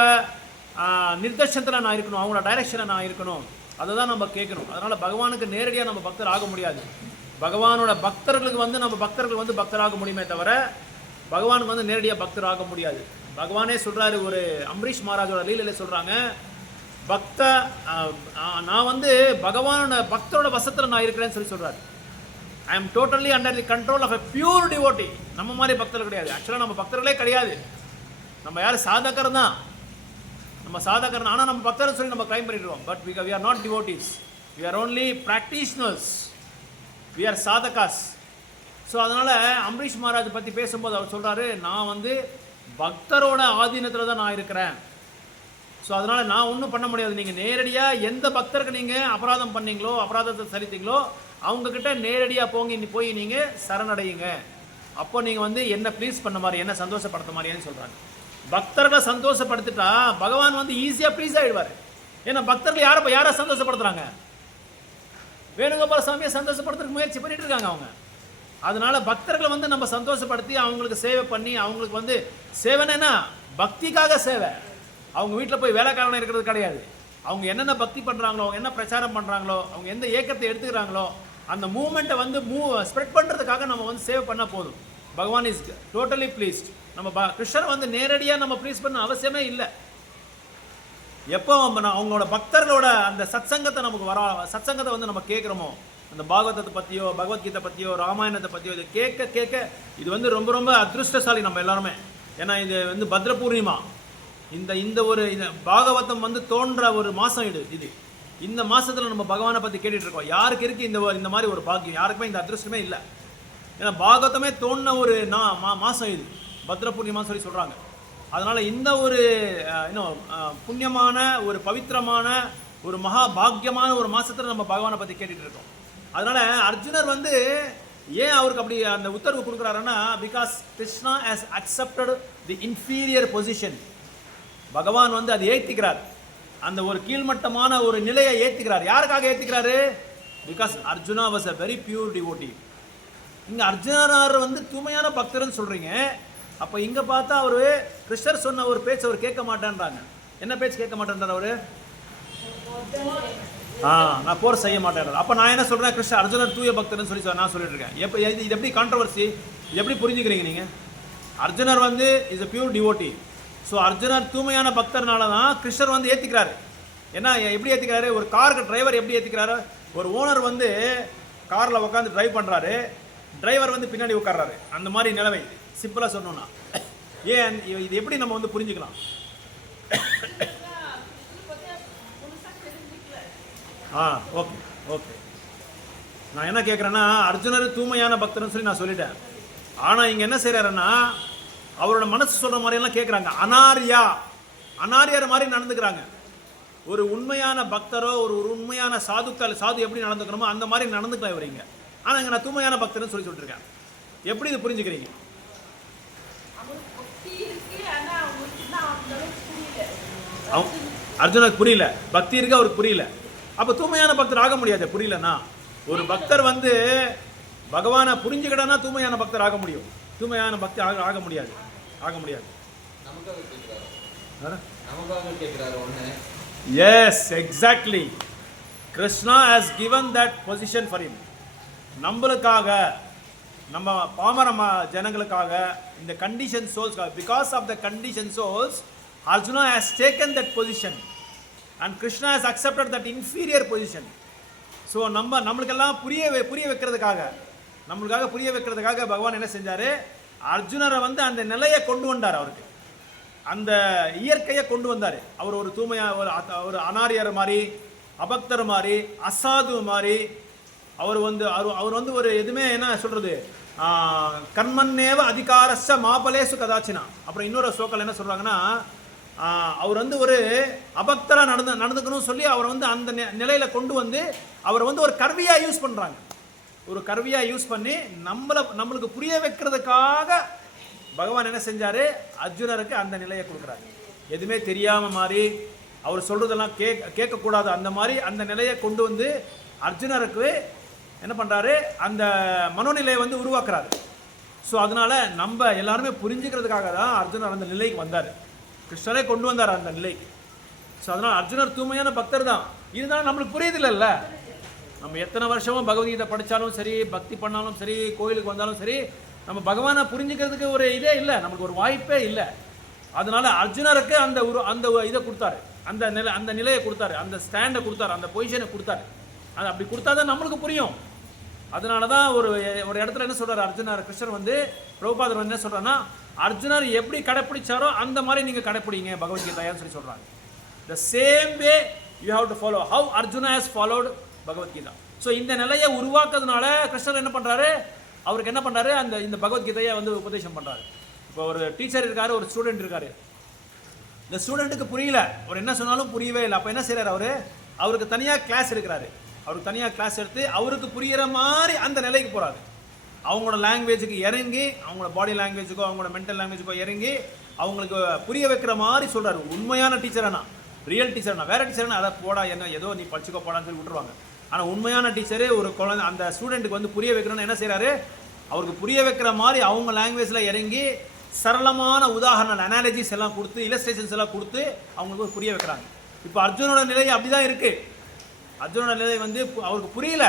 நிர்தர்ஷனத்தில் நான் இருக்கணும், அவங்களோட டைரக்ஷனில் நான் இருக்கணும், அதை தான் நம்ம கேட்கணும். அதனால் பகவானுக்கு நேரடியாக நம்ம பக்தர் ஆக முடியாது. பகவானோட பக்தர்களுக்கு வந்து நம்ம பக்தர்கள் வந்து பக்தராக முடியுமே தவிர பகவானுக்கு வந்து நேரடியாக பக்தர் ஆக முடியாது. பகவானே சொல்கிறாரு, ஒரு அம்பரீஷ் மகாராஜோட லீலையில சொல்கிறாங்க, நான் வந்து பகவானோட பக்தரோட வசத்தில் நான் இருக்கிறேன்னு சொல்லி சொல்கிறாரு. I am totally under the control of a pure devotee. நம்ம மாதிரி பக்தர்கள் கிடையாது. ஆக்சுவலாக நம்ம பக்தர்களே கிடையாது. நம்ம யார் சாதகர் தான், நம்ம சாதகர். ஆனால் நம்ம பக்தர்னு சொல்லி நம்ம கிளைம் பண்ணிடுவோம். But we are not devotees. We are only practitioners. We are சாதகாஸ். ஸோ அதனால் அம்பரீஷ் மகாராஜ் பற்றி பேசும்போது அவர் சொல்கிறாரு, நான் வந்து பக்தரோட ஆதீனத்தில் தான் நான் இருக்கிறேன். ஸோ அதனால் நான் ஒன்றும் பண்ண முடியாது. நீங்கள் நேரடியாக எந்த பக்தருக்கு நீங்கள் அபராதம் பண்ணீங்களோ, அபராதத்தை சரித்தீங்களோ, அவங்கக்கிட்ட நேரடியாக போய் நீங்கள் சரணடையுங்க. அப்போ நீங்கள் வந்து என்ன ப்ளீஸ் பண்ண மாதிரி, என்ன சந்தோஷப்படுத்த மாதிரின்னு சொல்கிறாங்க. பக்தர்களை சந்தோஷப்படுத்திட்டா பகவான் வந்து ஈஸியாக ப்ளீஸ் ஆகிடுவார். ஏன்னா பக்தர்கள் யாரை சந்தோஷப்படுத்துகிறாங்க? வேணுகோபால சாமியை சந்தோஷப்படுத்துறதுக்கு முயற்சி பண்ணிட்டு இருக்காங்க அவங்க. அதனால பக்தர்களை வந்து நம்ம சந்தோஷப்படுத்தி அவங்களுக்கு சேவை பண்ணி, அவங்களுக்கு வந்து சேவைன்னா பக்திக்காக சேவை. அவங்க வீட்டில் போய் வேலைக்காரனை இருக்கிறது கிடையாது. அவங்க என்னென்ன பக்தி பண்ணுறாங்களோ, அவங்க என்ன பிரச்சாரம் பண்ணுறாங்களோ, அவங்க எந்த இயக்கத்தை எடுத்துக்கிறாங்களோ, அந்த மூவ்மெண்ட்டை வந்து ஸ்ப்ரெட் பண்ணுறதுக்காக நம்ம வந்து சேவை பண்ணால் போதும். பகவான் இஸ் டோட்டலி ப்ளீஸ்ட். நம்ம கிருஷ்ணரை வந்து நேரடியாக நம்ம ப்ளீஸ் பண்ண அவசியமே இல்லை. எப்போ அவங்களோட பக்தர்களோட அந்த சத்சங்கத்தை நமக்கு சத்சங்கத்தை வந்து நம்ம கேட்குறோமோ, அந்த பாகவதத்தை பற்றியோ, பகவத்கீதை பற்றியோ, ராமாயணத்தை பற்றியோ இது கேட்க இது வந்து ரொம்ப ரொம்ப அதிருஷ்டசாலி நம்ம எல்லாருமே. ஏன்னா இது வந்து பத்ர பூர்ணிமா. இந்த ஒரு பாகவதம் வந்து தோன்ற ஒரு மாதம் இது. இந்த மாதத்தில் நம்ம பகவானை பற்றி கேட்டுட்டு இருக்கோம். யாருக்கு இருக்குது இந்த மாதிரி ஒரு பாக்கியம்? யாருக்குமே இந்த அதிருஷ்டமே இல்லை. ஏன்னா பாகவதமே தோன்ற ஒரு மாதம் இது, பத்ர பூர்ணிமா சொல்லி சொல்கிறாங்க. அதனால் இந்த ஒரு இன்னும் புண்ணியமான ஒரு பவித்திரமான ஒரு மகா பாக்கியமான ஒரு மாசத்துல நம்ம பகவானை பற்றி கேட்டுட்டு இருக்கோம். அதனால அர்ஜுனர் வந்து ஏன் அவருக்கு அப்படி அந்த உத்தரவு கொடுக்குறாருன்னா, because Krishna has accepted the inferior position. பகவான் வந்து அதை ஏற்றிக்கிறார், அந்த ஒரு கீழ்மட்டமான ஒரு நிலையை ஏற்றிக்கிறார். யாருக்காக ஏற்றிக்கிறாரு? Because Arjuna was a very pure devotee. இங்கே அர்ஜுனர் வந்து தூய்மையான பக்தர்னு சொல்கிறீங்க, அப்போ இங்கே பார்த்தா அவர் கிருஷ்ணர் சொன்ன ஒரு பேச்சு அவர் கேட்க மாட்டேன்றாங்க. என்ன பேச்சு கேட்க மாட்டேன்றார் அவர்? நான் போர் செய்ய மாட்டேன். அப்போ நான் என்ன சொல்கிறேன்? கிருஷ்ணர் அர்ஜுனர் தூய பக்தர்னு சொல்லி நான் சொல்லிட்டு இருக்கேன். இது எப்படி கான்ட்ரவர்சி? இது எப்படி புரிஞ்சுக்கிறீங்க நீங்கள்? அர்ஜுனர் வந்து is a pure devotee. So அர்ஜுனர் தூய்மையான பக்தர்னால தான் கிருஷ்ணர் வந்து ஏற்றிக்கிறாரு. ஏன்னா எப்படி ஏற்றிக்கிறாரு? ஒரு காருக்கு டிரைவர் எப்படி ஏற்றிக்கிறாரு? ஒரு ஓனர் வந்து காரில் உட்காந்து டிரைவ் பண்ணுறாரு, டிரைவர் வந்து பின்னாடி உட்கார்றாரு. அந்த மாதிரி நிலைமை சிம்பிளாக சொன்னோன்னா ஏன் இது எப்படி நம்ம வந்து புரிஞ்சுக்கலாம்? Okay okay. நான் என்ன கேட்குறேன்னா, அர்ஜுனர் தூய்மையான பக்தர்னு சொல்லி நான் சொல்லிட்டேன். ஆனால் இங்கே என்ன செய்கிறாருன்னா, அவரோட மனசு சொல்கிற மாதிரியெல்லாம் கேட்குறாங்க. அனாரியார் மாதிரி நடந்துக்கிறாங்க. ஒரு உண்மையான பக்தரோ ஒரு உண்மையான சாது எப்படி நடந்துக்கணுமோ அந்த மாதிரி நடந்துக்கலாம் இவரீங்க. ஆனால் இங்கே நான் தூய்மையான பக்தர்னு சொல்லி சொல்லிட்டுருக்கேன். எப்படி இது புரிஞ்சுக்கிறீங்க? அர்ஜுனுக்கு புரியல, பக்தி இருக்கு அவருக்கு புரியல. அப்போ தூய்மையான பக்தர் ஆக முடியாது. புரியலன்னா ஒரு பக்தர் வந்து பகவானை புரிஞ்சுக்கிட்டா தூய்மையான பக்தர் ஆக முடியும். தூய்மையான பக்தி ஆக முடியாது. Yes, exactly. Krishna has given that position for him. நம்மளுக்காக, நம்ம பாமர ஜனங்களுக்காக, இந்த கண்டிஷன் சோல்ஸ்க்காக, because of the condition souls Arjuna has taken that position and Krishna has accepted that inferior position. So நம்மளுக்கெல்லாம் புரிய வைக்கிறதுக்காக பகவான் என்ன செஞ்சார்? அர்ஜுனரை வந்து அந்த நிலையை கொண்டு வந்தார். அவருக்கு அந்த இயற்கையை கொண்டு வந்தார். அவர் ஒரு ஒரு அனாரியர் மாதிரி, அபக்தர் மாதிரி, அசாது மாதிரி, அவர் வந்து ஒரு எதுவுமே என்ன சொல்கிறது, கர்மன்னேவ அதிகாரஸ்ய மாபலேசு கதாச்சினா. அப்புறம் இன்னொரு சோக்கள் என்ன சொல்கிறாங்கன்னா, அவர் வந்து ஒரு அபக்தராக நடந்துக்கணும்னு சொல்லி அவரை வந்து அந்த நிலையில் கொண்டு வந்து அவரை வந்து ஒரு கருவியாக யூஸ் பண்ணுறாங்க. ஒரு கருவியாக யூஸ் பண்ணி நம்மளுக்கு புரிய வைக்கிறதுக்காக பகவான் என்ன செஞ்சார்? அர்ஜுனருக்கு அந்த நிலையை கொடுக்குறாரு. எதுவுமே தெரியாமல் மாதிரி, அவர் சொல்கிறதெல்லாம் கேட்கக்கூடாது அந்த மாதிரி அந்த நிலையை கொண்டு வந்து அர்ஜுனருக்கு என்ன பண்ணுறாரு? அந்த மனோநிலையை வந்து உருவாக்குறாரு. ஸோ அதனால் நம்ம எல்லாருமே புரிஞ்சுக்கிறதுக்காக தான் அர்ஜுனர் அந்த நிலைக்கு வந்தார். கிருஷ்ணரே கொண்டு வந்தார் அந்த நிலைக்கு. ஸோ அதனால் அர்ஜுனர் தூய்மையான பக்தர் தான். இருந்தாலும் நம்மளுக்கு புரியுதில்ல. நம்ம எத்தனை வருஷமும் பகவத்கீதை படித்தாலும் சரி, பக்தி பண்ணாலும் சரி, கோயிலுக்கு வந்தாலும் சரி, நம்ம பகவானை புரிஞ்சுக்கிறதுக்கு ஒரு இதே இல்லை, நமக்கு ஒரு வாய்ப்பே இல்லை. அதனால அர்ஜுனருக்கு அந்த இதை கொடுத்தாரு, அந்த நிலையை கொடுத்தாரு, அந்த ஸ்டாண்டை கொடுத்தாரு, அந்த பொசிஷனை கொடுத்தாரு. அது அப்படி கொடுத்தா தான் நம்மளுக்கு புரியும். அதனால தான் ஒரு இடத்துல என்ன சொல்கிறார் கிருஷ்ணர் வந்து, பிரபுபாதர் வந்து என்ன சொல்கிறாருன்னா, அர்ஜுனர் எப்படி கடைப்பிடிச்சாரோ அந்த மாதிரி நீங்கள் கடைப்பிடிங்க பகவத்கீதையான்னு சொல்லி சொல்கிறாங்க. The same way you have to follow how Arjuna has followed Bhagavad Gita. So இந்த நிலையை உருவாக்குறதுனால கிருஷ்ணர் என்ன பண்ணுறாரு? அவருக்கு என்ன பண்ணுறாரு? இந்த பகவத்கீதையை வந்து உபதேசம் பண்ணுறாரு. இப்போ ஒரு டீச்சர் இருக்காரு, ஒரு ஸ்டூடெண்ட் இருக்காரு. இந்த ஸ்டூடெண்ட்டுக்கு புரியல, அவர் என்ன சொன்னாலும் புரியவே இல்லை. அப்போ என்ன செய்கிறார்? அவருக்கு தனியாக கிளாஸ் எடுக்கிறாரு. அவருக்கு தனியாக கிளாஸ் எடுத்து அவருக்கு புரிகிற மாதிரி அந்த நிலைக்கு போகிறாரு. அவங்களோட லாங்குவேஜுக்கு இறங்கி, அவங்களோட பாடி லாங்குவேஜுக்கோ அவங்களோட மென்டல் லாங்குவேஜுக்கோ இறங்கி அவங்களுக்கு புரிய வைக்கிற மாதிரி சொல்கிறாரு. உண்மையான டீச்சரானா, ரியல் டீச்சர்னா, வேறு டீச்சர்னா அதை போடா என்ன ஏதோ நீ படிச்சுக்கோ போடான்னு சொல்லி விட்டுருவாங்க. ஆனால் உண்மையான டீச்சரே ஒரு குழந்தை அந்த ஸ்டூடெண்ட்டுக்கு வந்து புரிய வைக்கணும்னு என்ன செய்கிறாரு? அவருக்கு புரிய வைக்கிற மாதிரி அவங்க லாங்குவேஜில் இறங்கி சரளமான உதாரணம், அனாலஜிஸ் எல்லாம் கொடுத்து, இலஸ்ட்ரேஷன்ஸ் எல்லாம் கொடுத்து அவங்களுக்கு புரிய வைக்கிறாங்க. இப்போ அர்ஜுனோட நிலை அப்படி தான் இருக்குது. அர்ஜுனோட நிலை வந்து அவருக்கு புரியல,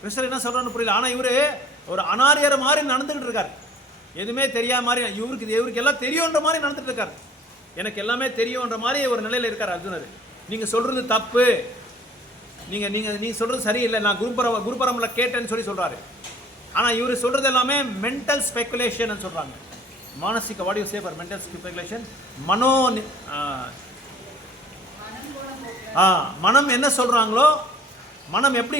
கிருஷ்ணர் என்ன சொல்கிறான்னு புரியல. ஆனால் இவர் ஒரு அனாரியர் மாதிரி நடந்துகிட்டு இருக்கார். எதுவுமே தெரியாத மாதிரி, இவருக்கு எல்லாம் தெரியுன்ற மாதிரி நடந்துட்டு இருக்கார். எனக்கு எல்லாமே தெரியுன்ற மாதிரி ஒரு நிலையில் இருக்கார் அர்ஜுனர். நீங்கள் சொல்கிறது தப்பு, நீங்கள் சொல்கிறது சரியில்லை, நான் குருபரமில் கேட்டேன்னு சொல்கிறாரு. ஆனால் இவர் சொல்கிறது எல்லாமே மென்டல் ஸ்பெகுலேஷன் சொல்கிறாங்க. மானசிக, what you say for mental speculation? மனம் என்ன சொல்கிறாங்களோ, மனம் எப்படி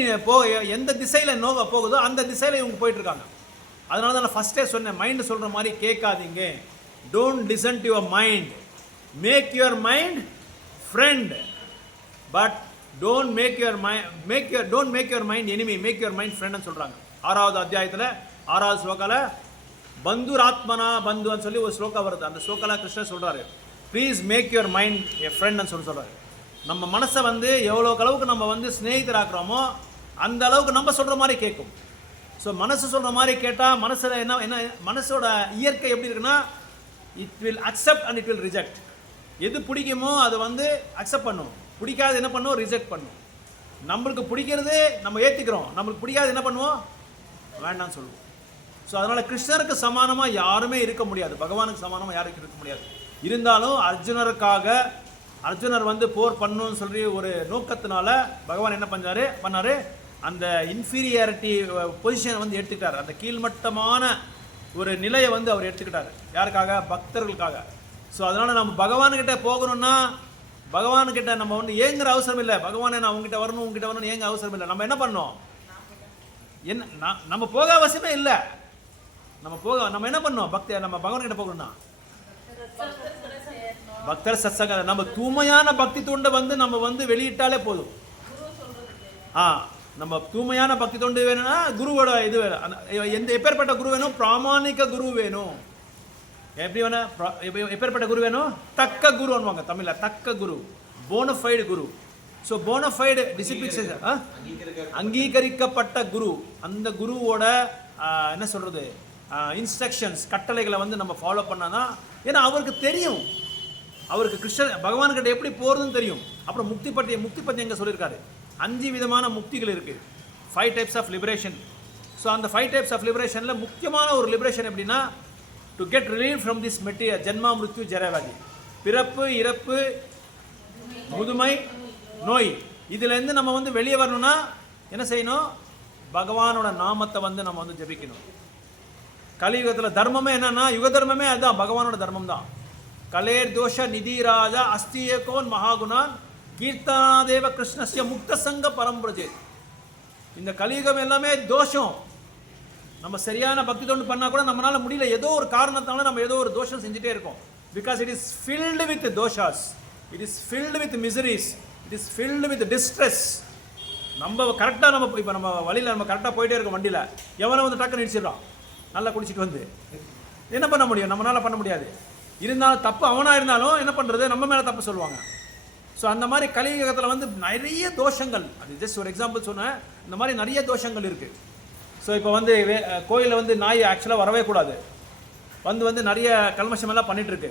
எந்த திசையில் போகுதோ அந்த திசையில் இவங்க போயிட்டுருக்காங்க. அதனால தான் நான் ஃபஸ்ட்டே சொன்னேன், மைண்டு சொல்கிற மாதிரி கேட்காதீங்க. Don't listen to your mind. Make your mind friend, but don't make your mind enemy. Make your mind friend ன்னு சொல்றாங்க. 6வது அத்தியாயத்துல 6வது ஸ்லோகால பந்துராத்மனா பந்துன்னு சொல்லி ஒரு ஸ்லோகா வருது. அந்த ஸ்லோகால கிருஷ்ணர் சொல்றாரு, please make your mind a friend சொல்றாரு. நம்ம மனசை வந்து எவ்வளோக்கு அளவுக்கு நம்ம வந்து ஸ்நேகிதராக்குறோமோ அந்த அளவுக்கு நம்ம சொல்ற மாதிரி கேட்கும். ஸோ மனசு சொல்ற மாதிரி கேட்டால் மனசில் என்ன மனசோட இயற்கை எப்படி இருக்குன்னா, it will accept and it will reject. எது பிடிக்குமோ அது வந்து அக்செப்ட் பண்ணும், பிடிக்காது என்ன பண்ணும், ரிஜெக்ட் பண்ணும். நம்மளுக்கு பிடிக்கிறது நம்ம ஏற்றிக்கிறோம், நம்மளுக்கு பிடிக்காது என்ன பண்ணுவோம், வேண்டாம்னு சொல்லுவோம். ஸோ அதனால் கிருஷ்ணருக்கு சமானமாக யாருமே இருக்க முடியாது, பகவானுக்கு சமானமாக யாருக்கும் இருக்க முடியாது. இருந்தாலும் அர்ஜுனர் வந்து போர் பண்ணணும்னு சொல்லி ஒரு நோக்கத்தினால பகவான் என்ன பண்ணாரு, அந்த இன்ஃபீரியாரிட்டி பொசிஷனை வந்து எடுத்துக்கிட்டார். அந்த கீழ்மட்டமான ஒரு நிலையை வந்து அவர் எடுத்துக்கிட்டார். யாருக்காக, பக்தர்களுக்காக. ஸோ அதனால் நம்ம பகவான்கிட்ட போகணும்னா பகவான்கிட்ட நம்ம வந்து ஏங்குற அவசரம் இல்லை. பகவானே நான் உங்ககிட்ட வரணும்னு ஏங்க அவசரம் இல்லை. நம்ம என்ன பண்ணோம், நம்ம போக அவசியமே இல்லை. நம்ம என்ன பண்ணோம், நம்ம பகவான்கிட்ட போகணும்னா பக்தர் சத்சங்க, நம்ம தூய்மையான பக்தி தொண்டை வந்து நம்ம வந்து வெளியிட்டாலே போதும். நம்ம தூய்மையான பக்தி தொண்டு வேணும்னா குருவோட இது வேணும். எப்பேற்பட்ட குரு வேணும், பிராமணிக குரு வேணும். எப்படி வேணா எப்பேற்பட்ட குரு வேணும், தக்க குருவாங்க தமிழ்ல, தக்க குரு, போனஃபைடு குரு. ஸோ போனஃபைடு டிசிப்ளின் அங்கீகரிக்கப்பட்ட குரு. அந்த குருவோட என்ன சொல்றது, இன்ஸ்ட்ரக்ஷன்ஸ் கட்டளைகளை வந்து நம்ம ஃபாலோ பண்ணாதான். ஏன்னா அவருக்கு தெரியும், அவருக்கு பகவான்கிட்ட எப்படி போறதுன்னு தெரியும். அப்புறம் முக்தி பற்றி எங்க சொல்லியிருக்காரு, 5 விதமான முக்திகள் இருக்கு, 5 டைப்ஸ் ஆஃப் லிபரேஷன். ஸோ அந்த 5 டைப்ஸ் ஆஃப் லிபரேஷன்ல முக்கியமான ஒரு லிபரேஷன் எப்படின்னா, to get relieve from this material, ஜென்மா மிருத்யு ஜரவாதி, பிறப்பு இறப்பு முதுமை நோய். இதுலேருந்து நம்ம வந்து வெளியே வரணும்னா என்ன செய்யணும், பகவானோட நாமத்தை வந்து நம்ம வந்து ஜபிக்கணும். கலியுகத்தில் தர்மமே என்னன்னா, யுக தர்மமே அதுதான், பகவானோட தர்மம் தான். கலேர் தோஷ நிதி ராஜா அஸ்தியேகோன் மகாகுணான் கீர்த்தனாதேவ கிருஷ்ணஸ்ய முக்த சங்க பரம்பிரஜே. இந்த கலியுகம் எல்லாமே தோஷம். நம்ம சரியான பக்தி தொண்டு பண்ணா கூட நம்மளால முடியல, ஏதோ ஒரு காரணத்தால நம்ம ஏதோ ஒரு தோஷம் செஞ்சுட்டே இருக்கோம். Because it is filled with doshas, it is filled with miseries, it is filled with distress. நம்ம கரெக்டாக இப்போ நம்ம வழியில் நம்ம கரெக்டாக போயிட்டே இருக்கோம், வண்டியில் எவனை வந்து டக்குன்னு இடிச்சிடறான், நல்லா குடிச்சிட்டு வந்து என்ன பண்ண முடியும், நம்மளால பண்ண முடியாது. இருந்தாலும் தப்பு அவனாக இருந்தாலும் என்ன பண்ணுறது, நம்ம மேலே தப்பு சொல்லுவாங்க. ஸோ அந்த மாதிரி கலியுகத்தில் வந்து நிறைய தோஷங்கள், அது ஜஸ்ட் ஒரு எக்ஸாம்பிள் சொன்னேன், இந்த மாதிரி நிறைய தோஷங்கள் இருக்குது. ஸோ இப்போ வந்து கோயிலில் வந்து நாய் ஆக்சுவலாக வரவே கூடாது, வந்து நிறைய கல்மஷம் எல்லாம் பண்ணிகிட்ருக்கு.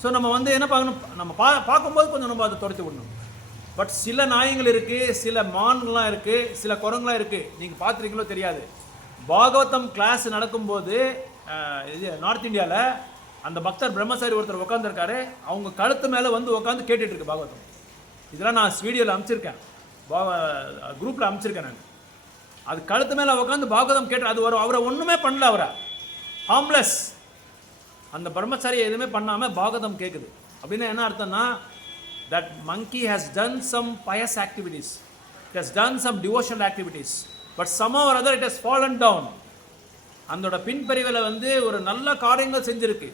ஸோ நம்ம வந்து என்ன பார்க்கணும், நம்ம பார்க்கும்போது கொஞ்சம் நம்ம அதை துரத்தி விடணும். பட் சில நாய்கள் இருக்குது, சில மான்கள்லாம் இருக்குது, சில குரங்குலாம் இருக்குது, நீங்கள் பார்த்துருக்கீங்களோ தெரியாது. பாகவதம் கிளாஸ் நடக்கும்போது இது நார்த் இந்தியாவில் அந்த பக்தர் பிரம்மசாரி ஒருத்தர் உட்காந்துருக்காரு, அவங்க கழுத்து மேலே வந்து உட்காந்து கேட்டுட்டு இருக்கு பாகவதம். இதெல்லாம் நான் வீடியோவில் அனுப்பிச்சிருக்கேன், குரூப்பில் அனுப்பிச்சிருக்கேன் நான். அது கழுத்து மேலே உட்காந்து பாகவதம் கேட்டு அது வரும், அவரை ஒன்றுமே பண்ணல, அவரை ஹார்ம்லெஸ், அந்த பிரம்மச்சாரியை எதுவுமே பண்ணாமல் பாகவதம் கேட்குது. அப்படின்னா என்ன அர்த்தம்னா, that monkey has done some pious activities, it has done some devotional activities, but somehow or other it has fallen down. அந்தோட பின்பறிவில் வந்து ஒரு நல்ல காரியங்கள் செஞ்சிருக்கு,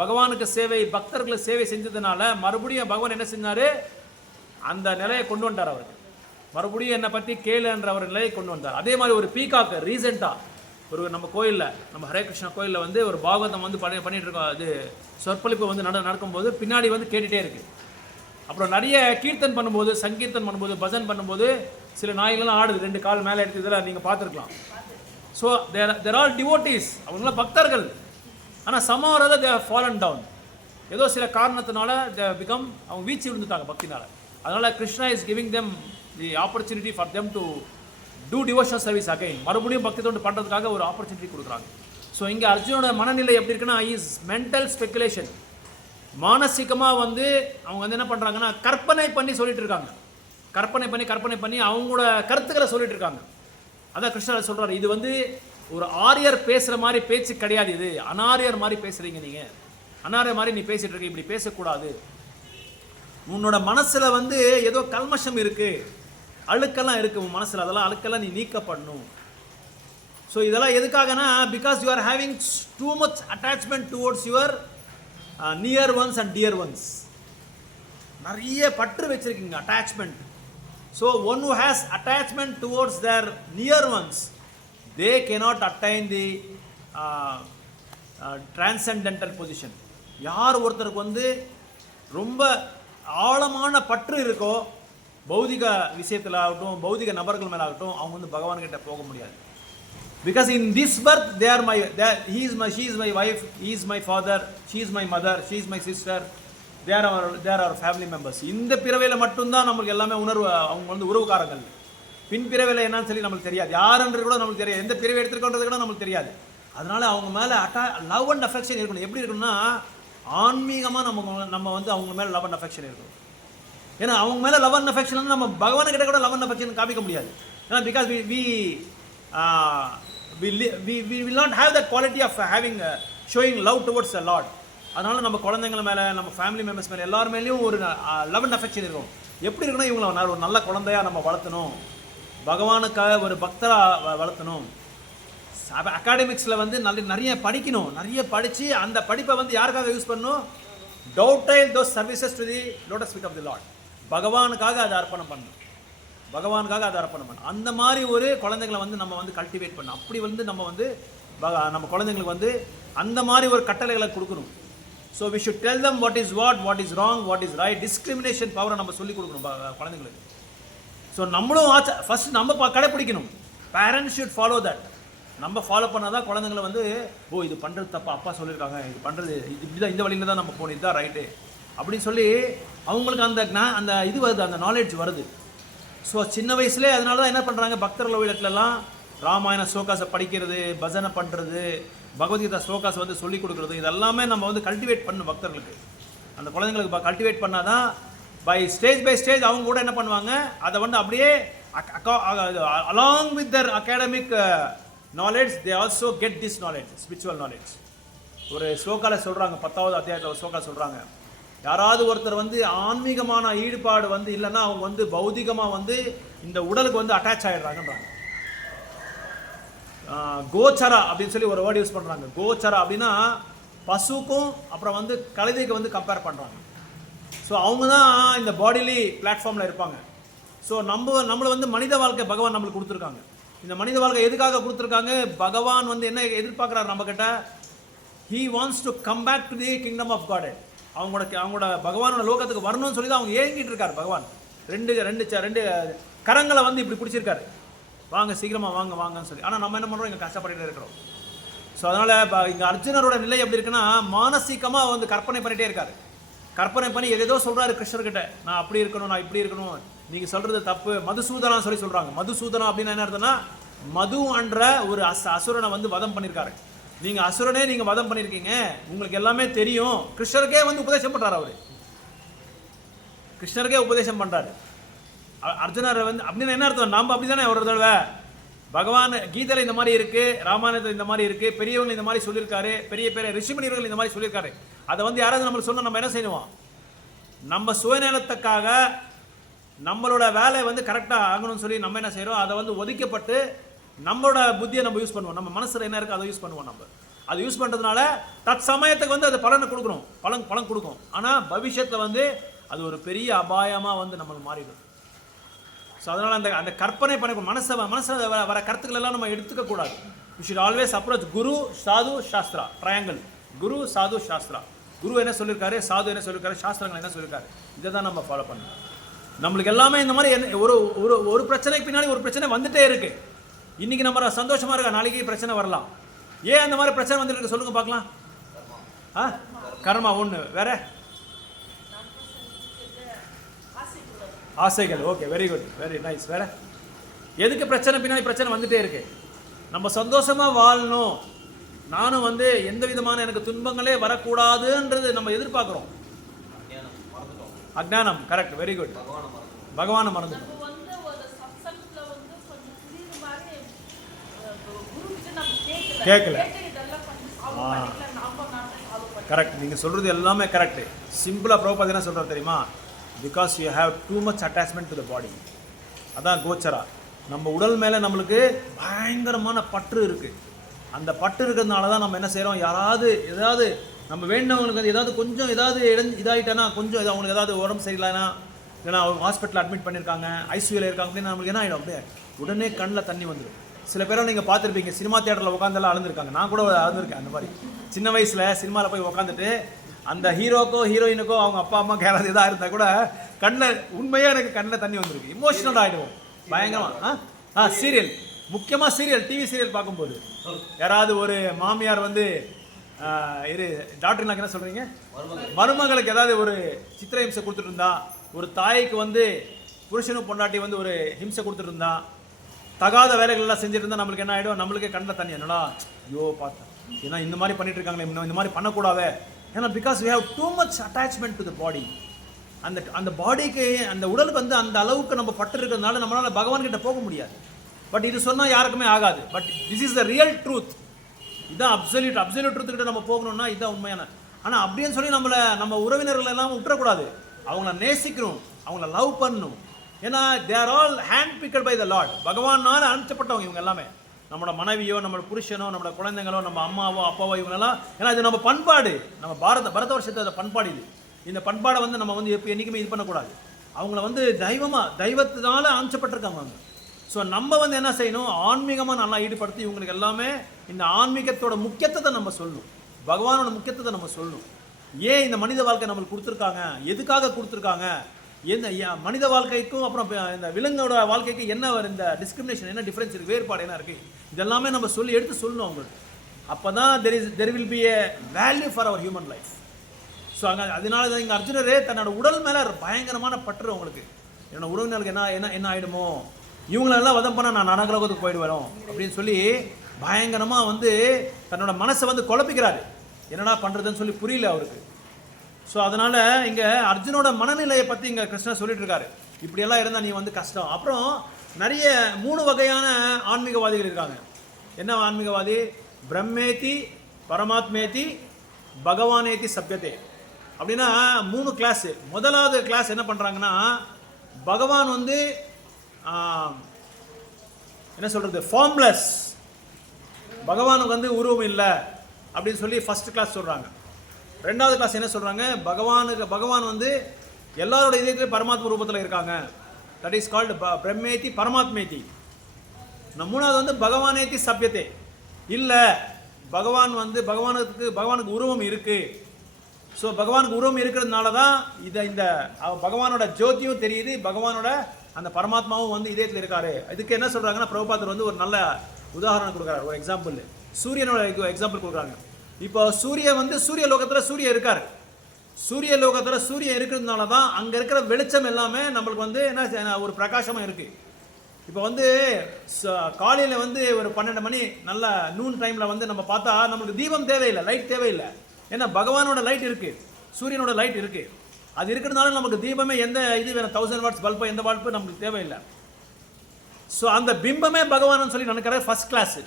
பகவானுக்கு சேவை, பக்தர்களுக்கு சேவை செஞ்சதுனால மறுபடியும் பகவான் என்ன செஞ்சாரு, அந்த நிலையை கொண்டு வந்தார். அவருக்கு மறுபடியும் என்னை பற்றி கேளுன்ற ஒரு நிலையை கொண்டு வந்தார். அதே மாதிரி ஒரு பீகாக்கு ரீசெண்டாக ஒரு நம்ம கோயிலில், நம்ம ஹரே கிருஷ்ணா கோயிலில் வந்து ஒரு பாகவதம் வந்து பண்ணிட்டு இருக்கோம். அது சொற்பொழிப்பு வந்து நடக்கும்போது பின்னாடி வந்து கேட்டுகிட்டே இருக்குது. அப்புறம் நிறைய கீர்த்தன் பண்ணும்போது, சங்கீர்த்தன் பண்ணும்போது, பஜன் பண்ணும்போது சில நாய்கள்லாம் ஆடுது, 2 கால் மேலே எடுத்து, இதெல்லாம் நீங்கள் பார்த்துருக்கலாம். ஸோ தேர் ஆல் டிவோட்டீஸ், அவங்களாம் பக்தர்கள். ஆனால் somehow or other they have fallen down. ஏதோ சில காரணத்தினால அவங்க வீழ்ச்சி விழுந்துட்டாங்க பக்தினால. அதனால் Krishna is giving them the opportunity for them to do devotional service again. மறுபடியும் பக்தி தொண்டு பண்ணுறதுக்காக ஒரு ஆப்பர்ச்சுனிட்டி கொடுக்குறாங்க. ஸோ இங்கே அர்ஜுனோட மனநிலை எப்படி இருக்குன்னா, இஸ் மென்டல் ஸ்பெகுலேஷன். மானசீகமாக வந்து அவங்க வந்து என்ன பண்ணுறாங்கன்னா, கற்பனை பண்ணி சொல்லிட்டு இருக்காங்க, கற்பனை பண்ணி அவங்களோட கருத்துக்களை சொல்லிட்டு இருக்காங்க. அதான் கிருஷ்ணர் சொல்கிறார், இது வந்து ஒரு ஆரியர் பேசுகிற மாதிரி பேச்சு கிடையாது, இது அனாரியர் மாதிரி பேசுகிறீங்க, நீங்கள் அனாரியர் மாதிரி நீ பேசிகிட்டு இருக்க, இப்படி பேசக்கூடாது. உன்னோட மனசில் வந்து ஏதோ கல்மஷம் இருக்குது, அழுக்கெல்லாம் இருக்குது உன் மனசில், அதெல்லாம் அழுக்கெல்லாம் நீ நீக்கப்படணும். ஸோ இதெல்லாம் எதுக்காகனா because you are having too much attachment towards your near ones and dear ones. நிறைய பற்று வச்சிருக்கீங்க, attachment. So one who has attachment towards their near ones, they cannot attain the transcendental position. யார் ஒருத்தருக்கு வந்து ரொம்ப ஆழமான பற்று இருக்கோ, பௌதிக விஷயத்தில் ஆகட்டும், பௌதிக நபர்கள் மேலே ஆகட்டும், அவங்க வந்து பகவான்கிட்ட போக முடியாது. Because in this birth they are my, she is my wife, he is my father, she is my mother, she is my sister, they are our family members. இந்த பிறவையில் மட்டும்தான் நம்மளுக்கு எல்லாமே உணர்வு, அவங்க வந்து உறவுக்காரங்கள். பின் பிறவையில் என்னன்னு சொல்லி நம்மளுக்கு தெரியாது, யாருன்றது கூட நம்மளுக்கு தெரியாது, எந்த பிறவை எடுத்துருக்கோன்றது கூட நம்மளுக்கு தெரியாது. அதனால அவங்க மேலே லவ் அண்ட் அஃபெக்ஷன் இருக்கணும். எப்படி இருக்கணும்னா ஆன்மீகமாக நம்ம வந்து அவங்க மேலே லவ் அண்ட் அஃபெக்ஷன் இருக்கணும். ஏன்னா அவங்க மேலே லவ் அண்ட் அஃபெக்ஷன் வந்து நம்ம பகவான்கிட்ட கூட லவ் அண்ட் அஃபெக்ஷன் காமிக்க முடியாது. ஏன்னா because we will not have that quality of having showing love towards the Lord. அதனால நம்ம குழந்தைங்க மேலே, நம்ம ஃபேமிலி மெம்பர்ஸ் மேலே, எல்லார் மேலேயும் ஒரு லவ் அண்ட் அஃபெக்ஷன் இருக்கும். எப்படி இருக்கணும், இவங்களை ஒரு நல்ல குழந்தையாக நம்ம வளர்த்தணும், பகவானுக்காக ஒரு பக்தராக வளர்த்தணும். அகாடமிக்ஸில் வந்து நிறைய படிக்கணும், நிறைய படித்து அந்த படிப்பை வந்து யாருக்காக யூஸ் பண்ணணும், dovetail those services to the lotus feet of the Lord. பகவானுக்காக அதை அர்ப்பணம் பண்ணணும், பகவானுக்காக அதை அர்ப்பணம் பண்ணணும். அந்த மாதிரி ஒரு குழந்தைங்களை வந்து நம்ம வந்து கல்டிவேட் பண்ணணும். அப்படி வந்து நம்ம வந்து நம்ம குழந்தைங்களுக்கு வந்து அந்த மாதிரி ஒரு கட்டளைகளை கொடுக்கணும். So we should tell them what is wrong, what is right. Discrimination பவரை நம்ம சொல்லிக் கொடுக்கணும் குழந்தைங்களுக்கு. ஸோ நம்மளும் ஃபர்ஸ்ட் நம்ம கடைப்பிடிக்கணும். Parents should follow that. நம்ம ஃபாலோ பண்ணால் தான் குழந்தைங்களை வந்து இது பண்ணுறது தப்பா, அப்பா சொல்லியிருக்காங்க, இது பண்ணுறது இப்படி தான், இந்த வழியில் தான் நம்ம போகணும், இதுதான் ரைட்டு அப்படின்னு சொல்லி அவங்களுக்கு அந்த இது வருது, அந்த நாலேஜ் வருது. ஸோ சின்ன வயசுலேயே அதனால தான் என்ன பண்ணுறாங்க, பக்தர்கள் வீட்டிலலாம் ராமாயண ஸ்லோகாஸை படிக்கிறது, பஜனை பண்ணுறது, பகவத்கீதா ஸ்லோகாஸ் வந்து சொல்லிக் கொடுக்குறது, இதெல்லாமே நம்ம வந்து கல்டிவேட் பண்ணணும் பக்தர்களுக்கு. அந்த குழந்தைங்களுக்கு கல்டிவேட் பண்ணால் தான் பை ஸ்டேஜ் அவங்க கூட என்ன பண்ணுவாங்க, அதை வந்து அப்படியே along with Dhar academic knowledge, they also get this knowledge, spiritual knowledge. ஒரு ஸ்லோகால சொல்கிறாங்க, 10வது அத்தியாயத்தில் ஒரு ஸ்லோகா சொல்கிறாங்க, யாராவது ஒருத்தர் வந்து ஆன்மீகமான ஈடுபாடு வந்து இல்லைன்னா அவங்க வந்து பௌதிகமாக வந்து இந்த உடலுக்கு வந்து அட்டாச் ஆகிடுறாங்கன்றாங்க. கோச்சரா அப்படின்னு சொல்லி ஒரு வேர்டு யூஸ் பண்ணுறாங்க. கோச்சரா அப்படின்னா பசுக்கும் அப்புறம் வந்து கழுதைக்கு வந்து கம்பேர் பண்ணுறாங்க. ஸோ அவங்க தான் இந்த பாடிலி பிளாட்ஃபார்மில் இருப்பாங்க. ஸோ நம்மளை வந்து மனித வாழ்க்கை பகவான் நம்மளுக்கு கொடுத்துருக்காங்க. இந்த மனித வாழ்க்கை எதுக்காக கொடுத்துருக்காங்க, பகவான் வந்து என்ன எதிர்பார்க்குறாரு நம்மக்கிட்ட, he wants to come back to the kingdom of God. அவங்களோட பகவானோட லோகத்துக்கு வரணும்னு சொல்லி தான் அவங்க ஏங்கிட்டு இருக்காரு. பகவான் ரெண்டு கரங்களை வந்து இப்படி பிடிச்சிருக்காரு, வாங்க சீக்கிரமாக வாங்கன்னு சொல்லி. ஆனால் நம்ம என்ன பண்ணுறோம், இங்கே கஷ்டப்பட்டுகிட்டே இருக்கிறோம். ஸோ அதனால் இங்கே அர்ஜுனரோட நிலை எப்படி இருக்குன்னா, மானசீகமாக வந்து கற்பனை பண்ணிகிட்டே இருக்காரு. கற்பனை பண்ணி ஏதோ சொல்கிறாரு கிருஷ்ணர்கிட்ட, நான் அப்படி இருக்கணும், நான் இப்படி இருக்கணும், நீங்கள் சொல்கிறது தப்பு, மதுசூதனா சொல்லி சொல்கிறாங்க. மதுசூதனா அப்படின்னு என்ன அர்த்தம்னா, மது என்ற ஒரு அசுரனை வந்து வதம் பண்ணியிருக்காரு. நீங்கள் அசுரனே நீங்கள் வதம் பண்ணியிருக்கீங்க, உங்களுக்கு எல்லாமே தெரியும். கிருஷ்ணருக்கே வந்து உபதேசம் பண்ணுறாரு. அவர் கிருஷ்ணருக்கே உபதேசம் பண்ணுறாரு அர்ஜுனர் வந்து. அப்படின்னு என்ன அர்த்தம், நாம் அப்படி தானே ஒரு தடவை பகவான் கீதையில் இந்த மாதிரி இருக்குது, ராமாயணத்தில் இந்த மாதிரி இருக்குது, பெரியவங்க இந்த மாதிரி சொல்லியிருக்காரு, பெரிய ரிஷிமணியர்கள் இந்த மாதிரி சொல்லியிருக்காரு. அதை வந்து யாராவது நம்மளுக்கு சொன்னால் நம்ம என்ன செய்வோம், நம்ம சுயநலத்துக்காக நம்மளோட வேலை வந்து கரெக்டாக ஆகணும்னு சொல்லி நம்ம என்ன செய்கிறோம், அதை வந்து ஒதுக்கப்பட்டு நம்மளோட புத்தியை நம்ம யூஸ் பண்ணுவோம். நம்ம மனசில் என்ன இருக்குது அதை யூஸ் பண்ணுவோம். நம்ம அதை யூஸ் பண்ணுறதுனால தத் சமயத்துக்கு வந்து அது பலனை கொடுக்கணும், பலன் கொடுக்கும். ஆனால் பவிஷ்யத்தில் வந்து அது ஒரு பெரிய அபாயமாக வந்து நம்மளுக்கு மாறிடும். ஸோ அதனால் அந்த கற்பனை பண்ண மனசில் வர கருத்துக்கள் எல்லாம் நம்ம எடுத்துக்கக்கூடாது. யூ ஷுட் ஆல்வேஸ் அப்ரோச் குரு சாது சாஸ்திரா ட்ரையாங்கிள். குரு சாது சாஸ்திரா. குரு என்ன சொல்லியிருக்காரு, சாது என்ன சொல்லியிருக்காரு, சாஸ்திரங்கள் என்ன சொல்லியிருக்காரு, இதை தான் நம்ம ஃபாலோ பண்ணணும். நம்மளுக்கு எல்லாமே இந்த மாதிரி ஒரு பிரச்சனைக்கு பின்னாடி ஒரு பிரச்சனை வந்துட்டே இருக்கு. இன்னைக்கு நம்ம சந்தோஷமா இருக்கா, நாளைக்கு பிரச்சனை வரலாம். ஏன் அந்த மாதிரி பிரச்சனை வந்துருக்கு சொல்லுங்க பார்க்கலாம். கர்மா ஒன்று, வேற ஆசைகள். Okay, very good, very nice. வேற எதுக்கு பிரச்சனை பின்னாடி பிரச்சனை வந்துட்டே இருக்கு? நம்ம சந்தோஷமா வாழணும், நானும் வந்து எந்த விதமான எனக்கு துன்பங்களே வரக்கூடாதுன்றது நம்ம எதிர்பார்க்குறோம். அஜ்ஞானம், கரெக்ட், வெரி குட். பகவானை மறந்துட்டோம். கேட்கல. கரெக்ட், நீங்கள் சொல்கிறது எல்லாமே கரெக்டு. சிம்பிளாக பிரபுபாத் என்ன சொல்கிறார் தெரியுமா, because you have too much attachment to the body. அதான் கோச்சரா. நம்ம உடல் மேலே நம்மளுக்கு பயங்கரமான பற்று இருக்குது. அந்த பற்று இருக்கிறதுனால தான் நம்ம என்ன செய்கிறோம், ஏதாவது நம்ம வேண்டவங்களுக்கு வந்து ஏதாவது இதாகிட்டேன்னா கொஞ்சம் அவங்களுக்கு ஏதாவது உடம்பு சரியில்லைன்னா, இல்லைன்னா அவங்க ஹாஸ்பிட்டலில் அட்மிட் பண்ணியிருக்காங்க, ஐசியூவில் இருக்காங்க அப்படின்னு நம்மளுக்கு என்ன ஆகிடும், அப்படியே உடனே கண்ணில் தண்ணி வந்துடும். சில பேரை நீங்கள் பார்த்துருப்பீங்க, சினிமா தியேட்டரில் உட்காந்தெல்லாம் அழுந்திருக்காங்க. நான் கூட அழுந்திருக்கேன். அந்த மாதிரி சின்ன வயசில் சினிமாவில் போய் உட்காந்துட்டு அந்த ஹீரோக்கோ ஹீரோயினுக்கோ அவங்க அப்பா அம்மாவுக்கு யாராவது எதாக இருந்தால் கூட கண்ணில் உண்மையாக எனக்கு கண்ணில் தண்ணி வந்துருக்கு. இமோஷனல் ஆகிடுவோம் பயங்கரமாக. சீரியல், முக்கியமாக சீரியல், டிவி சீரியல் பார்க்கும்போது யாராவது ஒரு மாமியார் வந்து டாக்டர் என்ன சொல்கிறீங்க, மருமகளுக்கு ஏதாவது ஒரு சித்திர ஹிம்சை கொடுத்துட்டு இருந்தா, ஒரு தாய்க்கு வந்து புருஷனும் பொண்டாட்டி வந்து ஒரு ஹிம்சை கொடுத்துட்டு இருந்தா, தகாத வேலைகள் எல்லாம் செஞ்சுட்டு இருந்தால் நம்மளுக்கு என்ன ஆகிடும், நம்மளுக்கே கண்ணில் தண்ணி. என்னடா ஐயோ பார்த்தேன், ஏன்னா இந்த மாதிரி பண்ணிட்டு இருக்காங்களே, இன்னும் இந்த மாதிரி பண்ணக்கூடாது. ஏன்னா because we have too much attachment to the body. அந்த பாடிக்கு, அந்த உடலுக்கு வந்து அந்த அளவுக்கு நம்ம பட்டு இருக்கிறதுனால நம்மளால் பகவான்கிட்ட போக முடியாது. பட் இது சொன்னால் யாருக்குமே ஆகாது. But this is the real truth. இதுதான் அப்சல்யூட் ட்ரூத் கிட்ட நம்ம போகணும்னா இதுதான் உண்மையான. ஆனால் அப்படின்னு சொல்லி நம்ம உறவினர்கள் எல்லாம் விட்டுறக்கூடாது. அவங்கள நேசிக்கணும், அவங்கள லவ் பண்ணணும். ஏன்னா they are all hand picked by the lord. பகவானால் அனுப்பிச்சப்பட்டவங்க இவங்க எல்லாமே. நம்மளோட மனைவியோ, நம்மளோட புருஷனோ, நம்மளோட குழந்தைங்களோ, நம்ம அம்மாவோ அப்பாவோ இவங்கெல்லாம். ஏன்னா இது நம்ம பண்பாடு, நம்ம பரத வருஷத்தை பண்பாடு இது. இந்த பண்பாடை வந்து நம்ம வந்து என்றைக்குமே இது பண்ணக்கூடாது. அவங்கள வந்து தெய்வத்தினால அனுப்பிச்சப்பட்டிருக்காங்க அவங்க. ஸோ நம்ம வந்து என்ன செய்யணும், ஆன்மீகமாக நல்லா ஈடுபடுத்தி இவங்களுக்கு எல்லாமே இந்த ஆன்மீகத்தோட முக்கியத்துவத்தை நம்ம சொல்லணும், பகவானோட முக்கியத்துவத்தை நம்ம சொல்லணும். ஏன் இந்த மனித வாழ்க்கை நம்மளுக்கு கொடுத்துருக்காங்க, எதுக்காக கொடுத்துருக்காங்க, மனித வாழ்க்கைக்கும் அப்புறம் இந்த விலங்கோட வாழ்க்கைக்கும் என்ன இந்த டிஸ்கிரிமினேஷன், என்ன டிஃப்ரென்ஸ் இருக்குது, வேறுபாடு என்ன இருக்குது, இதெல்லாமே நம்ம எடுத்து சொல்லணும் அவங்களுக்கு. அப்போ தான் there will be a value for our human life. So அதனால தான் இங்கே அர்ஜுனரே தன்னோட உடல் மேலே பயங்கரமான பற்று உங்களுக்கு. என்னோட உறவினர்களுக்கு என்ன ஆகிடுமோ, இவங்களெல்லாம் வதம் பண்ணால் நான் நரகலோகத்துக்கு போயிடுவேன் அப்படின்னு சொல்லி பயங்கரமாக வந்து தன்னோட மனசை வந்து குழப்பிக்கிறாரு. என்னடா பண்ணுறதுன்னு சொல்லி புரியல அவருக்கு. ஸோ அதனால் இங்கே அர்ஜுனோட மனநிலையை பற்றி இங்கே கிருஷ்ணர் சொல்லிட்டு இருக்காரு. இப்படியெல்லாம் இருந்தால் நீ வந்து கஷ்டம். அப்புறம் நிறைய 3 வகையான ஆன்மீகவாதிகள் இருக்காங்க. என்ன ஆன்மீகவாதி? பிரம்மேதி, பரமாத்மேதி, பகவானேதி சப்யதே அப்படின்னா 3 கிளாஸ். முதலாவது கிளாஸ் என்ன பண்ணுறாங்கன்னா, பகவான் வந்து என்ன சொல்கிறது, ஃபார்ம்லெஸ், பகவானுக்கு வந்து உருவம் இல்லை அப்படின்னு சொல்லி ஃபர்ஸ்ட் கிளாஸ் சொல்கிறாங்க. ரெண்டாவது கிளாஸ் என்ன சொல்கிறாங்க, பகவான் வந்து எல்லாரோட இதயத்திலே பரமாத்ம ரூபத்தில் இருக்காங்க. தட் இஸ் கால்டு பிரம்மேதி பரமாத்மேதி. மூணாவது வந்து பகவானேதி சப்யத்தே, இல்லை பகவான் வந்து பகவானுக்கு உருவம் இருக்குது. ஸோ பகவானுக்கு உருவம் இருக்கிறதுனால தான் இந்த பகவானோட ஜோதியும் தெரியுது, பகவானோட அந்த பரமாத்மாவும் வந்து இதயத்தில் இருக்காரு. இதுக்கு என்ன சொல்கிறாங்கன்னா, பிரபுபாதர் வந்து ஒரு நல்ல உதாரணம் கொடுக்குறாரு, ஒரு எக்ஸாம்பிள், சூரியனோட எக்ஸாம்பிள் கொடுக்குறாங்க. இப்போ சூரிய லோகத்தில் சூரியன் இருக்கார். சூரிய லோகத்தில் சூரியன் இருக்கிறதுனால தான் அங்கே இருக்கிற வெளிச்சம் எல்லாமே நம்மளுக்கு வந்து என்ன ஒரு பிரகாசமாக இருக்குது. இப்போ வந்து காலையில் வந்து ஒரு 12 மணி நல்ல நூன் டைமில் வந்து நம்ம பார்த்தா நம்மளுக்கு தீபம் தேவையில்லை, லைட் தேவையில்லை. ஏன்னா பகவானோட லைட் இருக்குது, சூரியனோட லைட் இருக்குது. அது இருக்கிறதுனால நமக்கு தீபமே எந்த இது வேணும், 1000 வாட்ஸ் பல்போ எந்த பல்பு நமக்கு தேவையில்லை. ஸோ அந்த பிம்பமே பகவான் சொல்லி நினைக்கிற ஃபர்ஸ்ட் கிளாஸ்.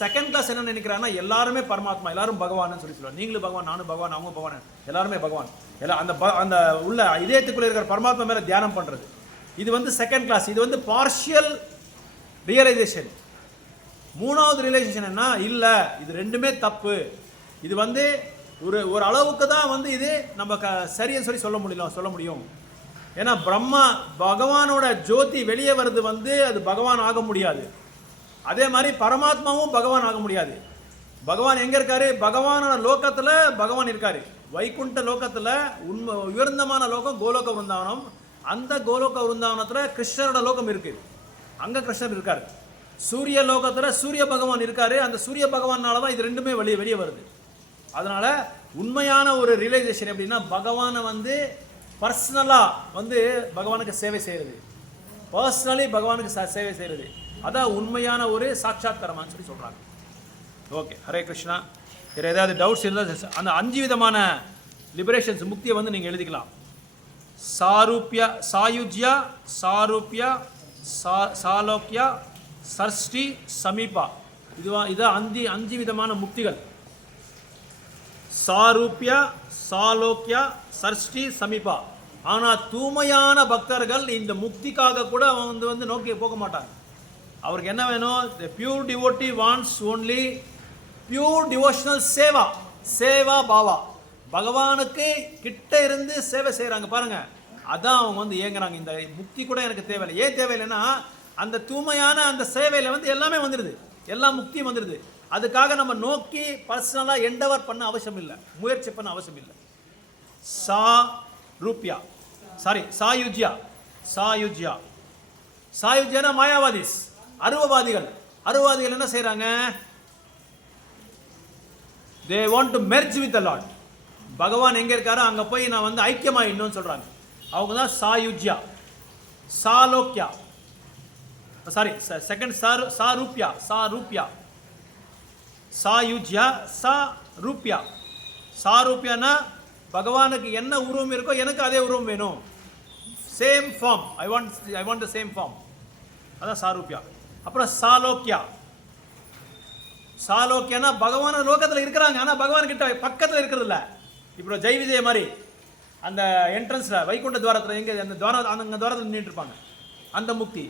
செகண்ட் கிளாஸ் என்ன நினைக்கிறாங்கன்னா, எல்லாருமே பரமாத்மா, எல்லாரும் பகவான் சொல்லி சொல்லுவாங்க. நீங்களும் பகவான், நானும் பகவான், அவங்க பகவான், எல்லாருமே பகவான். அந்த உள்ள இதயத்துக்குள்ளே இருக்கிற பரமாத்மா மேலே தியானம் பண்ணுறது, இது வந்து செகண்ட் கிளாஸ். இது வந்து பார்ஷியல் ரியலைசேஷன். மூணாவது ரியலைசேஷன் என்ன, இல்லை இது ரெண்டுமே தப்பு, இது வந்து ஒரு அளவுக்கு தான் வந்து இது நம்ம சரின்னு சொல்லி சொல்ல முடியும். ஏன்னா பகவானோட ஜோதி வெளியே வருது வந்து அது பகவான் ஆக முடியாது. அதே மாதிரி பரமாத்மாவும் பகவான் ஆக முடியாது. பகவான் எங்கே இருக்காரு? பகவானோட லோகத்தில் பகவான் இருக்காரு. வைகுண்ட லோகத்தில் உயர்ந்தமான லோகம் கோலோக விருந்தாவனம். அந்த கோலோக விருந்தாவனத்தில் கிருஷ்ணரோட லோகம் இருக்குது, அங்கே கிருஷ்ணர் இருக்காரு. சூரிய லோகத்தில் சூரிய பகவான் இருக்காரு. அந்த சூரிய பகவானால தான் இது ரெண்டுமே வெளியே வருது. அதனால உண்மையான ஒரு ரியலைசேஷன் எப்படின்னா, பகவானை வந்து பர்சனலாக வந்து பகவானுக்கு சேவை செய்கிறது, பர்சனலி பகவானுக்கு சேவை செய்கிறது, அதான் உண்மையான ஒரு சாட்சாத்காரமான்னு சொல்லி சொல்கிறாங்க. ஓகே, ஹரே கிருஷ்ணா. வேறு ஏதாவது டவுட்ஸ் இருந்தால் அந்த 5 விதமான லிபரேஷன்ஸ் முக்தியை வந்து நீங்கள் எழுதிக்கலாம். சாரூப்யா, சாயுஜ்யா, சாரூப்யா, சாலோக்கியா, சர்ஷ்டி, சமீபா. இதுதான் 5 விதமான முக்திகள். சாரூப்யா, சாலோக்கியா, சர்ஷ்டி, சமீபா. ஆனால் தூய்மையான பக்தர்கள் இந்த முக்திக்காக கூட வந்து நோக்கி போக மாட்டாங்க. அவருக்கு என்ன வேணும்? The pure devotee wants only pure devotional சேவா, சேவா பாவா. பகவானுக்கு கிட்ட இருந்து சேவை செய்கிறாங்க பாருங்க, அதான் அவங்க வந்து ஏங்குறாங்க. இந்த முக்தி கூட எனக்கு தேவையில்லை. ஏன் தேவையில்லைன்னா அந்த தூய்மையான அந்த சேவையில் வந்து எல்லாமே வந்துடுது, எல்லா முக்தியும் வந்துடுது. அதுக்காக நம்ம நோக்கி பர்சனலாக எண்டவர் பண்ண அவசியம் இல்லை, முயற்சி பண்ண அவசியம் இல்லை. சாயுஜ்யா, சாயுஜ்யானா மாயாவாதிஸ், அருவவாதிகள். அருவவாதிகள் என்ன செய்கிறாங்க? they want to merge with the Lord. பகவான் எங்கே இருக்காரோ அங்கே போய் நான் வந்து ஐக்கியமாயிடணும்னு சொல்கிறாங்க. அவங்க தான் சாயுஜ்யா. சாலோக்யா, செகண்ட் சாரூப்யா, சாயுஜ்யா, சாரூப்யா. சாரூப்யானா பகவானுக்கு என்ன உருவம் இருக்கோ எனக்கு அதே உருவம் வேணும், same form, I want the same form, அதான் சாரூப்யா. அப்புறம் சாலோக்யா. சாலோக்கியனா பகவான லோகத்தில் இருக்கிறாங்க, ஆனால் பகவான் கிட்ட பக்கத்தில் இருக்கிறது இல்லை. இப்போ ஜெய் விஜய் மாதிரி அந்த என்ட்ரன்ஸில் வைகுண்ட துவாரத்தில் எங்கே அந்த துவாரத்தில் நின்றுட்டு இருப்பாங்க, அந்த முக்தி.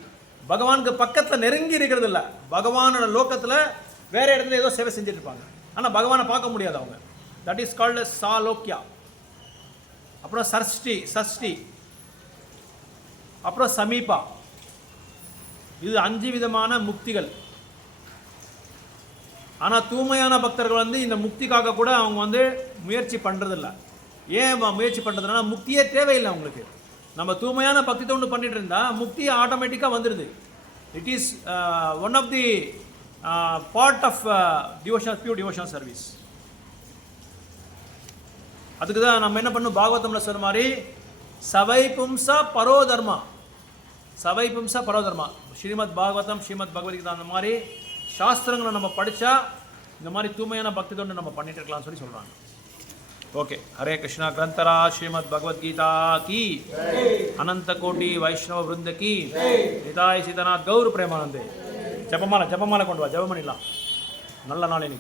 பகவானுக்கு பக்கத்தில் நெருங்கி இருக்கிறது இல்லை, பகவானோட லோகத்தில் வேற இடத்துல ஏதோ சேவை செஞ்சுட்டு இருப்பாங்க, ஆனால் பகவானை பார்க்க முடியாது அவங்க. தட் இஸ் கால்டு சாலோக்கியா. அப்புறம் சஷ்டி, அப்புறம் சமீபா. இது 5 விதமான முக்திகள். ஆனால் தூய்மையான பக்தர்கள் வந்து இந்த முக்திக்காக கூட அவங்க வந்து முயற்சி பண்ணுறதில்ல. ஏன் முயற்சி பண்ணுறதுனா முக்தியே தேவையில்லை அவங்களுக்கு. நம்ம தூய்மையான பக்தி தொண்டு பண்ணிட்டு இருந்தால் முக்தி ஆட்டோமேட்டிக்காக வந்துடுது. It is one of the part of pure devotional service. அதுக்கு தான் நம்ம என்ன பண்ணணும்? பாகவதம்ல சொன்ன மாதிரி சவை பும்சா பரோதர்மா, ஸ்ரீமத் பாகவதம், ஸ்ரீமத் பகவத்கீதா, அந்த மாதிரி சாஸ்திரங்களை நம்ம படித்தா இந்த மாதிரி தூய்மையான பக்தி தொண்டு நம்ம பண்ணிட்டு இருக்கலாம்னு சொல்லி சொல்கிறாங்க. ஓகே, ஹரே கிருஷ்ணா. கிரந்தரா ஸ்ரீமத் பகவத்கீதா கி, அனந்த கோட்டி வைஷ்ணவ விருந்த கி, நிதாய் சீதநாத் கௌர் பிரேமானந்தே. ஜபமாலை கொண்டு வா, ஜபம் பண்ணிடலாம். நல்ல நாள் இன்னைக்கு.